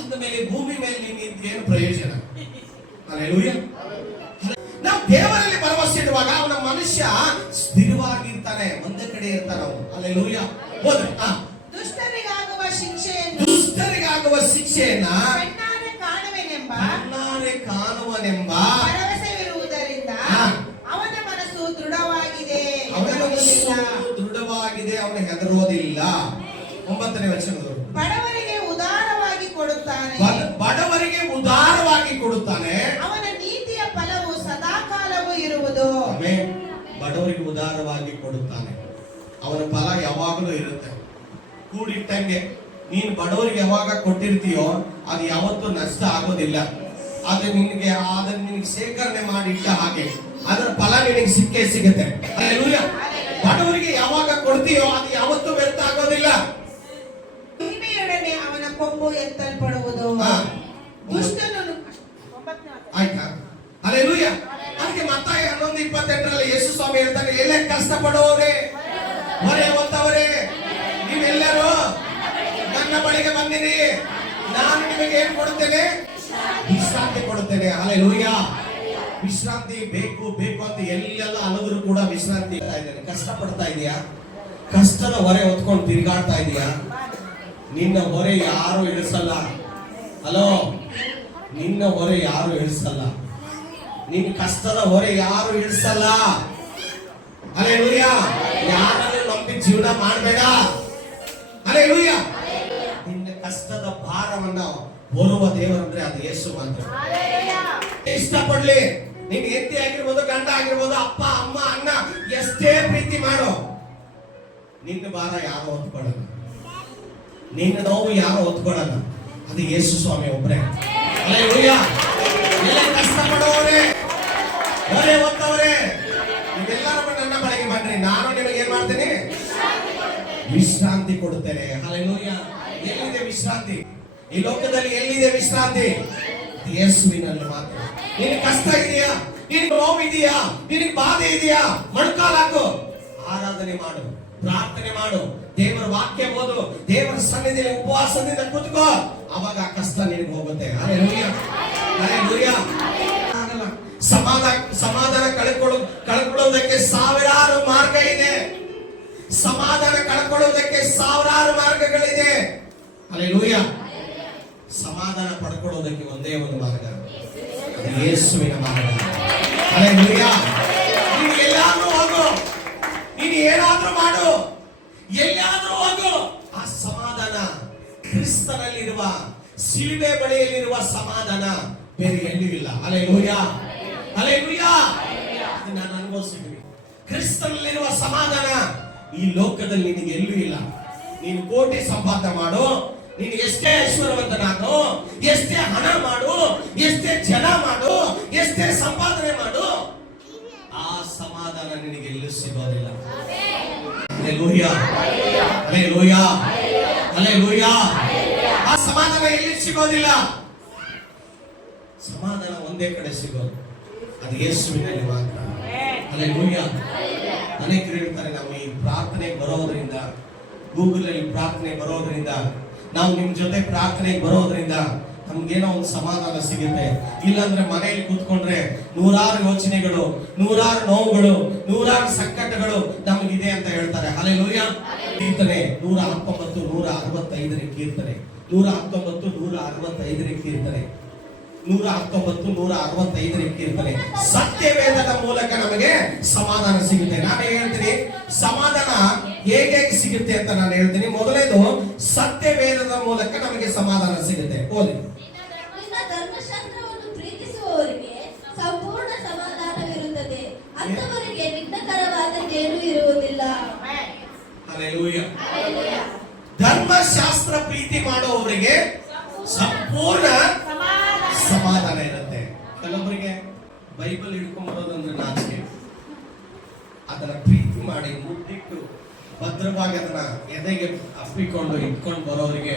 ಅಂದಮೇಲೆ ಭೂಮಿ ಮೇಲೆ ಏನು ಪ್ರಯೋಜನ? ಹಲ್ಲೆಲೂಯ. ನಾವು ದೇವರಲ್ಲಿ ಭರವಸೆ ಇಡುವಾಗ ಅವನ ಮನುಷ್ಯ ಸ್ಥಿರವಾಗಿರ್ತಾನೆ, ಒಂದೇ ಕಡೆ ಇರ್ತಾನೆ ಅವನು. ಹಲ್ಲೆಲೂಯ. ದುಷ್ಟರಿಗಾಗುವ ಶಿಕ್ಷೆಯನ್ನ ಕಣ್ಣಾರೆ ಕಾಣುವನೆಂಬ ಭರವಸೆವಿರುವುದರಿಂದ ಅವನ ಮನಸ್ಸು ದೃಢವಾಗಿದೆ. ಅವನು ಹೆದರೋದಿಲ್ಲ. 9ನೇ ವಚನದವರು. ಬಡವರಿಗೆ ಉದಾರವಾಗಿ ಕೊಡುತ್ತಾನೆ. ಬಡವರಿಗೆ ಉದಾರವಾಗಿ ಕೊಡುತ್ತಾನೆ. ಅವನ ನೀತಿಯ ಫಲವು ಸದಾಕಾಲವೂ ಇರುವುದು. ಬಡವರಿಗೆ ಉದಾರವಾಗಿ ಕೊಡುತ್ತಾನೆ. ಅವನ ಫಲ ಯಾವಾಗಲೂ ಇರುತ್ತೆ. ಕೂಡಿಟ್ಟಂಗೆ ನೀನು ಬಡವರಿಗೆ ಯಾವಾಗ ಕೊಟ್ಟಿರ್ತೀಯೋ ಅದು ಯಾವತ್ತೂ ನಷ್ಟ ಆಗೋದಿಲ್ಲ. ಅದನ್ನ ನಿನಗೆ ಶೇಖರಣೆ ಮಾಡಿಟ್ಟ ಹಾಗೆ ಅದರ ಫಲ ನಿನಗೆ ಸಿಗುತ್ತೆ. ಹಲ್ಲೆಲೂಯ. ಬಡವರಿಗೆ ಯಾವಾಗ ಕೊಡ್ತೀಯೋ ಅದು ಯಾವತ್ತೂ ವ್ಯರ್ಥ ಆಗೋದಿಲ್ಲ. ಮಹಿಮೆಯೊಡನೆ ಅವನ ಕೊಂಬು ಎತ್ತಲ್ಪಡುವುದು. ದುಷ್ಟನು ಆಯ್ತಾ? ಹಲ್ಲೆಲೂಯ. ಅದಕ್ಕೆ ಮತ್ತಾಯ 11:28 ಯೇಸು ಸ್ವಾಮಿ ಹೇಳ್ತಾನೆ, ಎಲ್ಲೇ ಕಷ್ಟಪಡುವವರೇ, ಹೊರೆ ಹೊತ್ತವರೇ, ನೀವೆಲ್ಲರೂ ನನ್ನ ಬಳಿಗೆ ಬಂದಿರಿ, ನಾನು ನಿಮಗೆ ಏನ್ ಕೊಡುತ್ತೇನೆ? ವಿಶ್ರಾಂತಿ ಕೊಡುತ್ತೇನೆ. ಹಲ್ಲೆಲೂಯ. ವಿಶ್ರಾಂತಿ ಬೇಕು ಅಂತ ಎಲ್ಲೆಲ್ಲ ಅಲ್ಲದರೂ ಕೂಡ ವಿಶ್ರಾಂತಿ ಇರ್ತಾ ಇದ್ದೇನೆ. ಕಷ್ಟಪಡ್ತಾ ಇದೀಯಾ? ಕಷ್ಟದ ಹೊರೆ ಹೊತ್ಕೊಂಡು ತಿರುಗಾಡ್ತಾ ಇದೀಯಾ? ನಿನ್ನ ಹೊರೆ ಯಾರು ಇಳಿಸಲ್ಲ. ಹಲೋ, ನಿನ್ನ ಹೊರೆ ಯಾರು ಇಳಿಸಲ್ಲ. ನಿನ್ನ ಕಷ್ಟದ ಹೊರೆ ಯಾರು ಇಳಿಸಲ್ಲ. ಹಲ್ಲೆಲೂಯ. ಯಾರನ್ನು ನಂಬಿ ಜೀವನ ಮಾಡಬೇಡ. ಹಲ್ಲೆಲೂಯ. ನಿನ್ನ ಕಷ್ಟದ ಭಾರವನ್ನ ಹೊರುವ ದೇವರಂದ್ರೆ ಅದು ಯೇಸು ಮಾತ್ರ. ಇಷ್ಟಪಡ್ಲಿ, ನಿನ್ ಹೆಂಡತಿ ಆಗಿರ್ಬೋದು, ಗಂಡ ಆಗಿರ್ಬೋದು, ಅಪ್ಪ ಅಮ್ಮ ಅಣ್ಣ ಎಷ್ಟೇ ಪ್ರೀತಿ ಮಾಡು, ನಿನ್ನ ಭಾರ ಯಾರು ಹೊತ್ಕೊಳ್ಳಲ್ಲ, ನಿನ್ನ ನೋವು ಯಾರು ಹೊತ್ಕೊಳ್ಳಲ್ಲ. ಅದು ಯೇಸು ಸ್ವಾಮಿ ಒಬ್ಬರೇ. ಹಲ್ಲೆಲೂಯ. ಎಲ್ಲ ಕಷ್ಟಪಡೋರೇ, ಹೊರೆ ಹೊತ್ತವರೇ, ನೀವೆಲ್ಲರೂ ನನ್ನ ಬಳಿಗೆ ಬನ್ನಿ, ನಾನು ನಿಮಗೆ ಏನ್ ಮಾಡ್ತೇನೆ? ವಿಶ್ರಾಂತಿ ಕೊಡುತ್ತೇನೆ. ಹಲ್ಲೆಲೂಯ. ಎಲ್ಲಿದೆ ವಿಶ್ರಾಂತಿ? ಈ ಲೋಕದಲ್ಲಿ ಎಲ್ಲಿದೆ ವಿಶ್ರಾಂತಿ? ಯೇಸುವಿನಲ್ಲಿ ಮಾತ್ರ. ನಿನಗೆ ಕಷ್ಟ ಇದೆಯಾ? ನಿನಗೆ ನೋವು ಇದೆಯಾ? ನಿನಗೆ ಬಾಧೆ ಇದೆಯಾ? ಮೊಣಕಾಲಾಕು, ಆರಾಧನೆ ಮಾಡು, ಪ್ರಾರ್ಥನೆ ಮಾಡು, ದೇವರ ವಾಕ್ಯ ಓದು, ದೇವರ ಸನ್ನಿಧಿಯಲ್ಲಿ ಉಪವಾಸದಿಂದ ಕೂತ್ಕೋ, ಅವಾಗ ಆ ಕಷ್ಟ ನಿನಗೆ ಹೋಗುತ್ತೆ. ಹಲ್ಲೆಲೂಯ. ಹಲ್ಲೆಲೂಯ. ಸಮಾಧಾನ ಕಳ್ಕೊಳ್ಳೋದಕ್ಕೆ ಸಾವಿರಾರು ಮಾರ್ಗ ಇದೆ. ಸಮಾಧಾನ ಕಳ್ಕೊಳ್ಳೋದಕ್ಕೆ ಸಾವಿರಾರು ಮಾರ್ಗಗಳಿದೆ. ಹಲ್ಲೆಲೂಯ. ಸಮಾಧಾನ ಪಡ್ಕೊಳ್ಳೋದಕ್ಕೆ ಒಂದೇ ಒಂದು ಮಾರ್ಗ, ಅದು ಯೇಸುವಿನ ಮಾರ್ಗ. ಹಲ್ಲೆಲೂಯ. ನೀನು ಎಲ್ಲಾದ್ರೂ ಹೋಗು, ನೀನು ಏನಾದ್ರೂ ಮಾಡು, ಎಲ್ಲಾದ್ರೂ ಹೋಗು, ಆ ಸಮಾಧಾನ ಕ್ರಿಸ್ತನಲ್ಲಿರುವ, ಶಿಲುಬೆ ಬಳಿಯಲ್ಲಿರುವ ಸಮಾಧಾನ ಬೇರೆ ಎಲ್ಲೂ ಇಲ್ಲ. ಹಲ್ಲೆಲೂಯ. ಹಲ್ಲೆಲೂಯ. ನಾನು ಅನುಭವಿಸಿದ್ದೀನಿ. ಕ್ರಿಸ್ತನಲ್ಲಿರುವ ಸಮಾಧಾನ ಈ ಲೋಕದಲ್ಲಿ ನಿನಗೆ ಎಲ್ಲೂ ಇಲ್ಲ. ನೀನು ಕೋಟಿ ಸಂಪಾದನೆ ಮಾಡು, ನೀನು ಎಷ್ಟೇ ಐಶ್ವರ್ಯವಂತನಾಗು, ಎಷ್ಟೇ ಹಣ ಮಾಡು, ಎಷ್ಟೇ ಜನ ಮಾಡು, ಎಷ್ಟೇ ಸಂಪಾದನೆ ಮಾಡು, ಆ ಸಮಾಧಾನ ನಿನಗೆ ಎಲ್ಲೂ ಸಿಗೋದಿಲ್ಲ. ಹಲ್ಲೆಲೂಯ. ಹಲ್ಲೆಲೂಯ. ಹಲ್ಲೆಲೂಯ. ಆ ಸಮಾಧಾನ ಎಲ್ಲಿ ಸಿಗೋದಿಲ್ಲ. ಸಮಾಧಾನ ಒಂದೇ ಕಡೆ ಸಿಗೋದು, ಅದು ಯೇಸುವಿನಲ್ಲಿ ಮಾತ್ರ. ಹಲ್ಲೆಲೂಯ. ಅನೇಕರು ಹೇಳ್ತಾರೆ, ನಾವು ಈ ಪ್ರಾರ್ಥನೆಗೆ ಬರೋದ್ರಿಂದ ಗೂಗಲ್ ಅಲ್ಲಿ ಪ್ರಾರ್ಥನೆ ಬರೋದ್ರಿಂದ, ನಾವು ನಿಮ್ ಜೊತೆ ಪ್ರಾರ್ಥನೆಗೆ ಬರೋದ್ರಿಂದ ನಮ್ಗೇನೋ ಒಂದು ಸಮಾಧಾನ ಸಿಗುತ್ತೆ. ಇಲ್ಲಾಂದ್ರೆ ಮನೆಯಲ್ಲಿ ಕೂತ್ಕೊಂಡ್ರೆ ನೂರಾರು ಯೋಚನೆಗಳು, ನೂರಾರು ನೋವುಗಳು, ನೂರಾರು ಸಂಕಟಗಳು ನಮಗಿದೆ ಅಂತ ಹೇಳ್ತಾರೆ. ಹಲ್ಲೆಲೂಯಾ. ಕೀರ್ತನೆ 119, 165ನೇ ಕೀರ್ತನೆ, 119, 165ನೇ ಕೀರ್ತನೆ, 119, 165ನೇ ಕೀರ್ತನೆ. ಸತ್ಯವೇದದ ಮೂಲಕ ನಮಗೆ ಸಮಾಧಾನ ಸಿಗುತ್ತೆ. ನಾನು ಹೇಳ್ತೀನಿ ಸಮಾಧಾನ ಹೇಗೆ ಸಿಗುತ್ತೆ ಅಂತ ನಾನು ಹೇಳ್ತೀನಿ. ಮೊದಲನೇದು, ಸತ್ಯವೇದದ ಮೂಲಕ ನಮಗೆ ಸಮಾಧಾನ ಸಿಗುತ್ತೆ. ಓದಿ. ನಿನ್ನ ಧರ್ಮಶಾಸ್ತ್ರವನ್ನು ಪ್ರೀತಿಸುವವರಿಗೆ ಸಂಪೂರ್ಣ ಸಮಾಧಾನವಿರುತ್ತದೆ, ಅಂತವರಿಗೆ ವಿಘ್ನಕರವಾದದ್ದೇನೂ ಇರುವುದಿಲ್ಲ. ಹಲ್ಲೆಲೂಯಾ. ಧರ್ಮಶಾಸ್ತ್ರ ಪ್ರೀತಿ ಮಾಡುವವರಿಗೆ ಸಂಪೂರ್ಣ ಸಮಾಧಾನ ಇರುತ್ತೆ. ಕೆಲವರಿಗೆ ಬೈಬಲ್ ಹಿಡ್ಕೊಂಡ್ಬರೋದಂದ್ರೆ ನಾಚಿಕೆ. ಅದನ್ನ ಪ್ರೀತಿ ಮಾಡಿ ಮುದ್ದಿಟ್ಟು ಭದ್ರವಾಗಿ ಅದನ್ನ ಎದೆಗೆ ಅಪ್ಪಿಕೊಂಡು ಇಟ್ಕೊಂಡು ಬರೋರಿಗೆ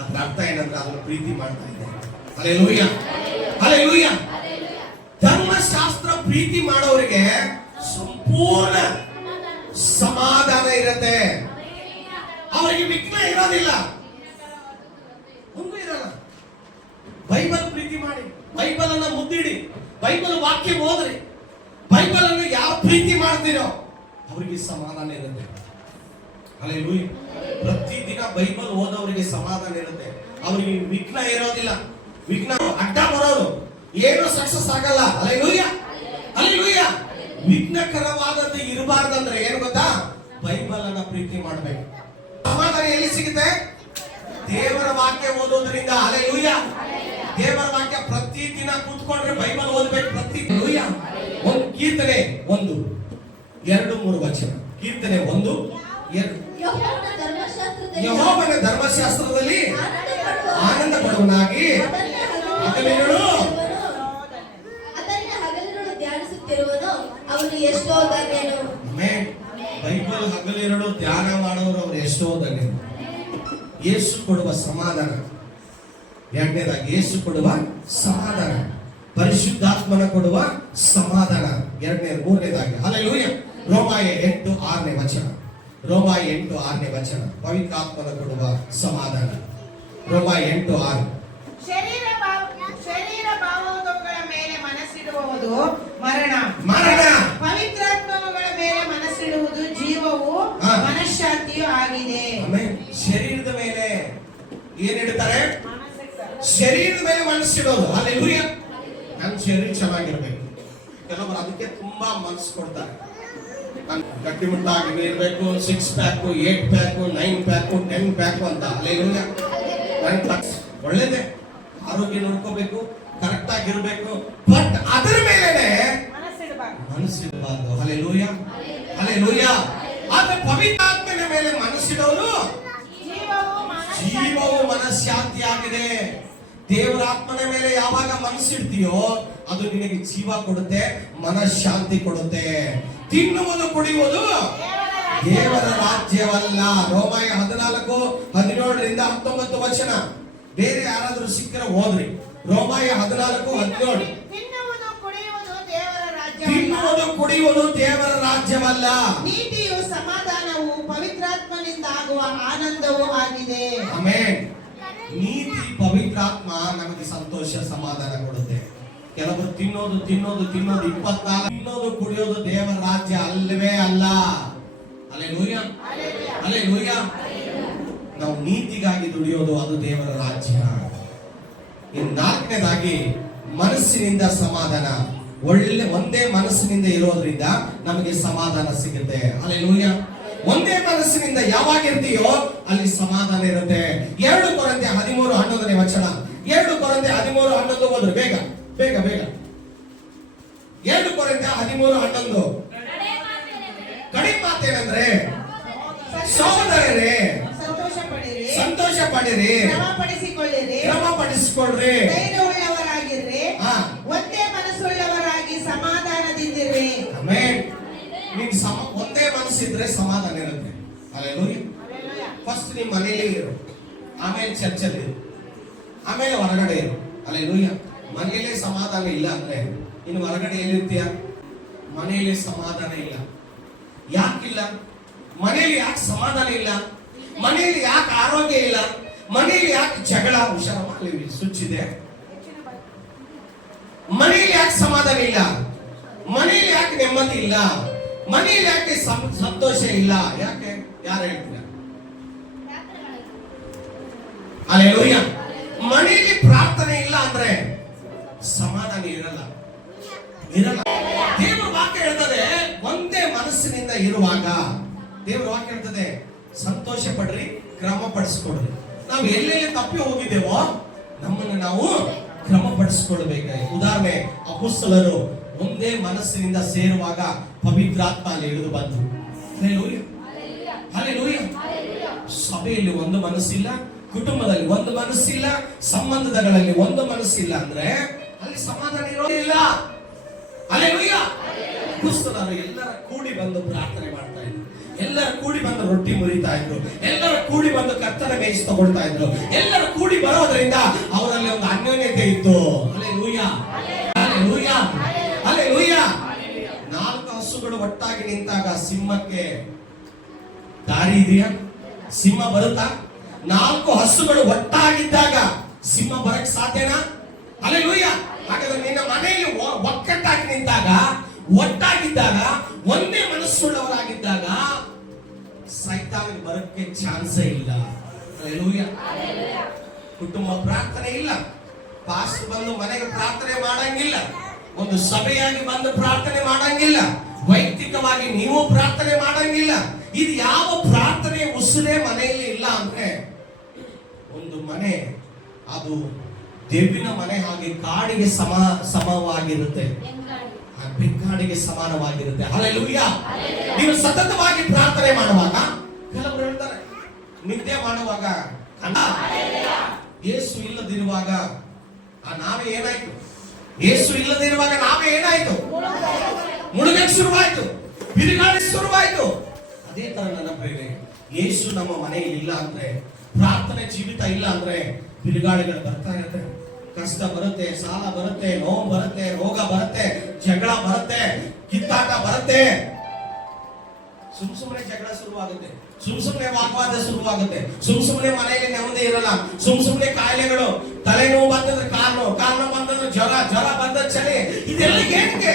ಅದ್ರ ಅರ್ಥ ಏನಂದ್ರೆ ಅದನ್ನ ಪ್ರೀತಿ ಮಾಡ್ತಾ ಇದ್ದಾರೆ. Hallelujah, hallelujah. ಧರ್ಮಶಾಸ್ತ್ರ ಪ್ರೀತಿ ಮಾಡೋರಿಗೆ ಸಂಪೂರ್ಣ ಸಮಾಧಾನ ಇರುತ್ತೆ. ಅವರಿಗೆ ವಿಘ್ನ ಇರೋದಿಲ್ಲ, ಒಂದು ಇರಲ್ಲ. ಬೈಬಲ್ ಪ್ರೀತಿ ಮಾಡಿ, ಬೈಬಲ್ ಅನ್ನ ಮುದ್ದಿಡಿ, ಬೈಬಲ್ ವಾಕ್ಯ ಓದ್ರಿ. ಬೈಬಲ್ ಅನ್ನು ಯಾವ ಪ್ರೀತಿ ಮಾಡ್ತೀರೋ ಅವರಿಗೆ ಸಮಾಧಾನ ಇರುತ್ತೆ. ಹಲ್ಲೆಲೂಯಾ. ಪ್ರತಿದಿನ ಬೈಬಲ್ ಓದೋರಿಗೆ ಸಮಾಧಾನ ಇರುತ್ತೆ. ಅವರಿಗೆ ವಿಘ್ನ ಇರೋದಿಲ್ಲ. ವಿಘ್ನ ಅಡ್ಡ ಬರೋದು ಏನು ಸಕ್ಸಸ್ ಆಗಲ್ಲ. Hallelujah, hallelujah. ವಿಘ್ನಕರವಾದದ್ದು ಇರಬಾರ್ದಂದ್ರೆ ಏನು ಗೊತ್ತಾ? ಬೈಬಲ್ ಅನ್ನ ಪ್ರೀತಿ ಮಾಡಬೇಕು. ಸಮಾಧಾನ ಎಲ್ಲಿ ಸಿಗುತ್ತೆ? ದೇವರ ವಾಕ್ಯ ಓದೋದ್ರಿಂದ. ಹಲ್ಲೆಲೂಯಾ. ದೇವರ ವಾಕ್ಯ ಪ್ರತಿದಿನ ಕೂತ್ಕೊಂಡ್ರೆ ಬೈಬಲ್ ಓದಬೇಕು. ಹಲ್ಲೆಲೂಯಾ. ಒಂದು ಕೀರ್ತನೆ 1, 2, 3 ವಚನ. ಕೀರ್ತನೆ 1, 2. ಯೆಹೋವನ ಧರ್ಮಶಾಸ್ತ್ರದಲ್ಲಿ ಆನಂದ ಪಡುವನಾಗಿ ಹಗಲಿರುಳು ಧ್ಯಾನಿಸುತ್ತಿರುವನು, ಅವನು ಎಷ್ಟೋ ಧನ್ಯನು. ಬೈಬಲ್ ಹಗಲಿರುಳು ಧ್ಯಾನ ಮಾಡೋರು ಅವ್ರು ಎಷ್ಟೋ ಧನ್ಯರು. ಯೇಸು ಕೊಡುವ ಸಮಾಧಾನ. ಎರಡನೇದಾಗಿ ಯೇಸು ಕೊಡುವ ಸಮಾಧಾನ, ಪರಿಶುದ್ಧಾತ್ಮನ ಕೊಡುವ ಸಮಾಧಾನ. ಮೂರನೇದಾಗಿ ಹಲ್ಲೆಲೂಯಾ. ರೋಮಾಯ 8:6ನೇ ವಚನ. ರೋಮಾಯ 8:6ನೇ ವಚನ. ಪವಿತ್ರಾತ್ಮನ ಕೊಡುವ ಸಮಾಧಾನ. ರೋಮಾಯ 8:6. ಶರೀರ ಭಾವಗಳ ಮೇಲೆ ಮನಸ್ಸಿಡುವುದು ಮರಣ, ಮರಣ. ಪವಿತ್ರಾತ್ಮಗಳ ಮೇಲೆ ಮನಸ್ಸಿಡುವುದು ಜೀವವು ಮನಃಶಾಂತಿಯೂ ಆಗಿದೆ. ಶರೀರದ ಮೇಲೆ ಏನಿಡ್ತಾರೆ? ಶರೀರದ ಮೇಲೆ ಮನಸ್ಸಿಡೋದು. ಹಲ್ಲೆಲೂಯಾ. ನನ್ನ ಶರೀರ ಚೆನ್ನಾಗಿರ್ಬೇಕು. ಕೆಲವರು ಅದಕ್ಕೆ ತುಂಬಾ ಮನಸ್ಸು ಕೊಡ್ತಾರೆ. ಗಟ್ಟಿಮುಟ್ಟಾಗಿ ಇರಬೇಕು, 6 ಪ್ಯಾಕ್, 8 ಪ್ಯಾಕ್, 9 ಪ್ಯಾಕ್, 10 ಪ್ಯಾಕ್ ಅಂತ. ಹಲ್ಲೆಲೂಯಾ. ಒಳ್ಳೇದೇ, ಆರೋಗ್ಯ ನೋಡ್ಕೋಬೇಕು, ಕರೆಕ್ಟ್ ಆಗಿರ್ಬೇಕು. ಬಟ್ ಅದರ ಮೇಲೆ ಮನಸ್ಸಿಡಬಾರ್ದು. Hallelujah, hallelujah. ಆದ್ರೆ ಪವಿತ್ರಾತ್ಮನ ಮೇಲೆ ಮನಸ್ಸಿಡೋರು ಜೀವವು ಮನಃಶಾಂತಿ ಆಗಿದೆ. ದೇವರ ಆತ್ಮನ ಮೇಲೆ ಯಾವಾಗ ಮನಸ್ಸಿಡ್ತೀಯೋ ಅದು ನಿನಗೆ ಜೀವ ಕೊಡುತ್ತೆ, ಮನಃಶಾಂತಿ ಕೊಡುತ್ತೆ. ತಿನ್ನುವುದು ಕುಡಿಯುವುದು ದೇವರ ರಾಜ್ಯವಲ್ಲ. ರೋಮಾಯ 14:17-19 ವಚನ. ಬೇರೆ ಯಾರಾದ್ರೂ ಸಿಕ್ಕರೆ ಓದ್ರಿ. ರೋಮಾಯ 14:17. ತಿನ್ನುವುದು ಕುಡಿಯುವುದು ದೇವರ ರಾಜ್ಯವಲ್ಲ. ನೀತಿಯು ಸಮಾಧಾನವು ಪವಿತ್ರಾತ್ಮನಿಂದ ಆಗುವ ಆನಂದವೂ ಆಗಿದೆ. ಆಮೆನ್. ನೀತಿ ಪವಿತ್ರಾತ್ಮ ನಮಗೆ ಸಂತೋಷ, ಸಮಾಧಾನ ಕೊಡುತ್ತೆ. ಕೆಲವರು ತಿನ್ನೋದು 24 ತಿನ್ನೋದು ಕುಡಿಯೋದು ದೇವರ ರಾಜ್ಯ ಅಲ್ಲವೇ ಅಲ್ಲ. Hallelujah, hallelujah. ನಾವು ನೀತಿಗಾಗಿ ದುಡಿಯೋದು ಅದು ದೇವರ ರಾಜ್ಯ. ಇನ್ನು 4ನೇದಾಗಿ ಮನಸ್ಸಿನಿಂದ ಸಮಾಧಾನ. ಒಂದೇ ಮನಸ್ಸಿನಿಂದ ಇರೋದ್ರಿಂದ ನಮಗೆ ಸಮಾಧಾನ ಸಿಗುತ್ತೆ. ಹಲ್ಲೆಲೂಯಾ. ಒಂದೇ ಮನಸ್ಸಿನಿಂದ ಯಾವಾಗ ಇರ್ತೀಯೋ ಅಲ್ಲಿ ಸಮಾಧಾನ ಇರುತ್ತೆ. 2 ಕೊರಿಂಥ್ಯ 13:11ನೇ ವಚನ. 2 ಕೊರಿಂಥ್ಯ 13:11 ಓದ್ರಿ ಬೇಗ ಬೇಗ ಬೇಗ. 2 ಕೊರಿಂಥ್ಯ 13:11. ಕಡೆ ಮಾತೇನಂದ್ರೆ, ಸಹೋದರರೇ ಸಂತೋಷ ಪಡಿರಿ, ಕ್ರಮ ಪಡಿಸಿಕೊಳ್ಳ್ರಿ, ಧೈರ್ಯವುಳ್ಳವರಾಗಿರ್ರಿ, ಒಂದೇ ಮನಸ್ಸುಳ್ಳವರಾಗಿ ಸಮಾಧಾನದಿಂದಿರ್ರಿ. ಆಮೆನ್. ಒಂದೇ ಮನಸ್ಸಿದ್ರೆ ಸಮಾಧಾನ ಇರುತ್ತೆ. ಹಲ್ಲೆಲೂಯಾ. ಫಸ್ಟ್ ನಿಮ್ಮ ಮನೆಯಲ್ಲೇ ಇರು, ಆಮೇಲೆ ಚರ್ಚಲ್ಲಿ ಇರು, ಆಮೇಲೆ ಹೊರಗಡೆ ಇರು. ಹಲ್ಲೆಲೂಯಾ. ಮನೆಯಲ್ಲೇ ಸಮಾಧಾನ ಇಲ್ಲ ಅಂದ್ರೆ ಇನ್ನು ಹೊರಗಡೆ ಎಲ್ಲಿರ್ತೀಯ? ಮನೆಯಲ್ಲಿ ಸಮಾಧಾನ ಇಲ್ಲ. ಯಾಕಿಲ್ಲ? ಮನೆಯಲ್ಲಿ ಯಾಕೆ ಸಮಾಧಾನ ಇಲ್ಲ? ಮನೆಯಲ್ಲಿ ಯಾಕೆ ಆರೋಗ್ಯ ಇಲ್ಲ? ಮನೆಯಲ್ಲಿ ಯಾಕೆ ಜಗಳ? ಹುಷಾರಲ್ಲಿ ಸ್ವಿಚ್ ಇದೆ. ಮನೆಯಲ್ಲಿ ಯಾಕೆ ಸಮಾಧಾನ ಇಲ್ಲ? ಮನೆಯಲ್ಲಿ ಯಾಕೆ ನೆಮ್ಮದಿ ಇಲ್ಲ? ಮನೆಯಲ್ಲಿ ಯಾಕೆ ಸಂತೋಷ ಇಲ್ಲ? ಯಾಕೆ? ಯಾರು ಹೇಳ್ತೀರ? ಹಲ್ಲೆಲೂಯಾ. ಮನೆಯಲ್ಲಿ ಪ್ರಾರ್ಥನೆ ಇಲ್ಲ ಅಂದ್ರೆ ಸಮಾಧಾನ ಇರಲ್ಲ. ದೇವರ ವಾಕ್ಯ ಹೇಳ್ತದೆ, ಒಂದೇ ಮನಸ್ಸಿನಿಂದ ಇರುವಾಗ ದೇವರ ವಾಕ್ಯ ಹೇಳ್ತದೆ, ಸಂತೋಷ ಪಡ್ರಿ, ಕ್ರಮ ಪಡಿಸ್ಕೊಡ್ರಿ. ನಾವು ಎಲ್ಲೆಲ್ಲಿ ತಪ್ಪಿ ಹೋಗಿದ್ದೇವೋ ನಮ್ಮನ್ನು ನಾವು ಕ್ರಮಪಡಿಸಿಕೊಳ್ಬೇಕು. ಉದಾಹರಣೆ, ಅಪೊಸ್ತಲರು ಒಂದೇ ಮನಸ್ಸಿನಿಂದ ಸೇರುವಾಗ ಪವಿತ್ರಾತ್ಮ ಅಲ್ಲಿ ಇಳಿದು ಬಂತು. ಹಲ್ಲೆಲೂಯಾ. ಸಭೆಯಲ್ಲಿ ಒಂದು ಮನಸ್ಸಿಲ್ಲ, ಕುಟುಂಬದಲ್ಲಿ ಒಂದು ಮನಸ್ಸಿಲ್ಲ, ಸಂಬಂಧಗಳಲ್ಲಿ ಒಂದು ಮನಸ್ಸಿಲ್ಲ ಅಂದ್ರೆ ಅಲ್ಲಿ ಸಮಾಧಾನ ಇರೋದಿಲ್ಲ. ಹಲ್ಲೆಲೂಯಾ. ಅಪೊಸ್ತಲರು ಎಲ್ಲರ ಕೂಡಿ ಬಂದು ಪ್ರಾರ್ಥನೆ ಮಾಡ್ತಾ ಇದ್ರು, ಎಲ್ಲರೂ ಕೂಡಿ ಬಂದು ರೊಟ್ಟಿ ಮುರಿತಾ ಇದ್ರು, ಎಲ್ಲರೂ ಕೂಡಿ ಬಂದು ಕರ್ತನ ಮೇಜ್ ತಗೊಳ್ತಾ ಇದ್ರು. ಎಲ್ಲರೂ ಕೂಡಿ ಬರೋದ್ರಿಂದ ಅವರಲ್ಲಿ ಒಂದು ಅನ್ಯೋನ್ಯತೆ ಇತ್ತು. Hallelujah, hallelujah, hallelujah. 4 ಹಸುಗಳು ಒಟ್ಟಾಗಿ ನಿಂತಾಗ ಸಿಂಹಕ್ಕೆ ದಾರಿ ಇದೆಯಾ? ಸಿಂಹ ಬರುತ್ತಾ? 4 ಹಸುಗಳು ಒಟ್ಟಾಗಿದ್ದಾಗ ಸಿಂಹ ಬರಕ್ ಸಾಧ್ಯನಾ? ಹಲ್ಲೆಲೂಯಾ. ಹಾಗಾದ್ರೆ ನಿನ್ನ ಮನೆಯಲ್ಲಿ ಒಕ್ಕಟ್ಟಾಗಿ ನಿಂತಾಗ, ಒಟ್ಟಾಗಿದ್ದಾಗ, ಒಂದೇ ಮನಸ್ಸುಳ್ಳವರಾಗಿದ್ದಾಗ ಸೈತಾನಿಗೆ ಬರಕ್ಕೆ ಚಾನ್ಸೇ ಇಲ್ಲ. ಹಲ್ಲೆಲೂಯಾ. ಕುಟುಂಬ ಪ್ರಾರ್ಥನೆ ಇಲ್ಲ, ಪಾಸ್ಟರ್ ಬಂದು ಮನೆಗೆ ಪ್ರಾರ್ಥನೆ ಮಾಡಂಗಿಲ್ಲ, ಒಂದು ಸಭೆಯಾಗಿ ಬಂದು ಪ್ರಾರ್ಥನೆ ಮಾಡಂಗಿಲ್ಲ, ವೈಯಕ್ತಿಕವಾಗಿ ನೀವು ಪ್ರಾರ್ಥನೆ ಮಾಡಂಗಿಲ್ಲ. ಇದು ಯಾವ ಪ್ರಾರ್ಥನೆ ಉಸಿರೇ ಮನೆಯಲ್ಲಿ ಇಲ್ಲ ಅಂದ್ರೆ ಒಂದು ಮನೆ ಅದು ದೇವಿನ ಮನೆ ಹಾಗೆ ಕಾಡಿಗೆ ಸಮವಾಗಿರುತ್ತೆ, ಬೆಕ್ಕಾಡಿಗೆ ಸಮಾನವಾಗಿರುತ್ತೆ. ಹಲ್ಲೆಲೂಯಾ. ನೀವು ಸತತವಾಗಿ ಪ್ರಾರ್ಥನೆ ಮಾಡುವಾಗ, ಕೆಲವರು ಹೇಳ್ತಾರೆ ನಿದ್ದೆ ಮಾಡುವಾಗ, ಯೇಸು ಇಲ್ಲದಿರುವಾಗ ನಾವೇ ಏನಾಯ್ತು? ಯೇಸು ಇಲ್ಲದಿರುವಾಗ ನಾವೇ ಏನಾಯ್ತು? ಮುಳುಗಕ್ಕೆ ಶುರುವಾಯ್ತು, ಬಿರುಗಾಳಿ ಶುರುವಾಯ್ತು. ಅದೇ ತರ ನನ್ನ ಪ್ರೇರಣೆ, ಯೇಸು ನಮ್ಮ ಮನೆಯಲ್ಲಿ ಇಲ್ಲ ಅಂದ್ರೆ, ಪ್ರಾರ್ಥನೆ ಜೀವಿತ ಇಲ್ಲ ಅಂದ್ರೆ ಬಿರುಗಾಳಿಗಳು ಬರ್ತಾ ಇರುತ್ತೆ, ಕಷ್ಟ ಬರುತ್ತೆ, ಸಾಲ ಬರುತ್ತೆ, ನೋವು ಬರುತ್ತೆ, ರೋಗ ಬರುತ್ತೆ, ಜಗಳ ಬರುತ್ತೆ, ಕಿತ್ತಾಟ ಬರುತ್ತೆ, ಸುಮ್ಮನೆ ಜಗಳ ಶುರುವಾಗುತ್ತೆ, ಸುಮ್ಮನೆ ವಾಗ್ವಾದ ಶುರುವಾಗುತ್ತೆ, ಸುಮ್ಮನೆ ಮನೆಯಲ್ಲಿ ನೆಮ್ಮದಿ ಇರಲ್ಲ, ಸುಮ್ಮನೆ ಕಾಯಿಲೆಗಳು, ತಲೆನೋವು ಬಂದ್ರೆ ಕಾಲು ಬಂದ್ರೆ ಜ್ವರ ಬಂದ ಚಳಿ. ಇದೆಲ್ಲ ಏನಕ್ಕೆ?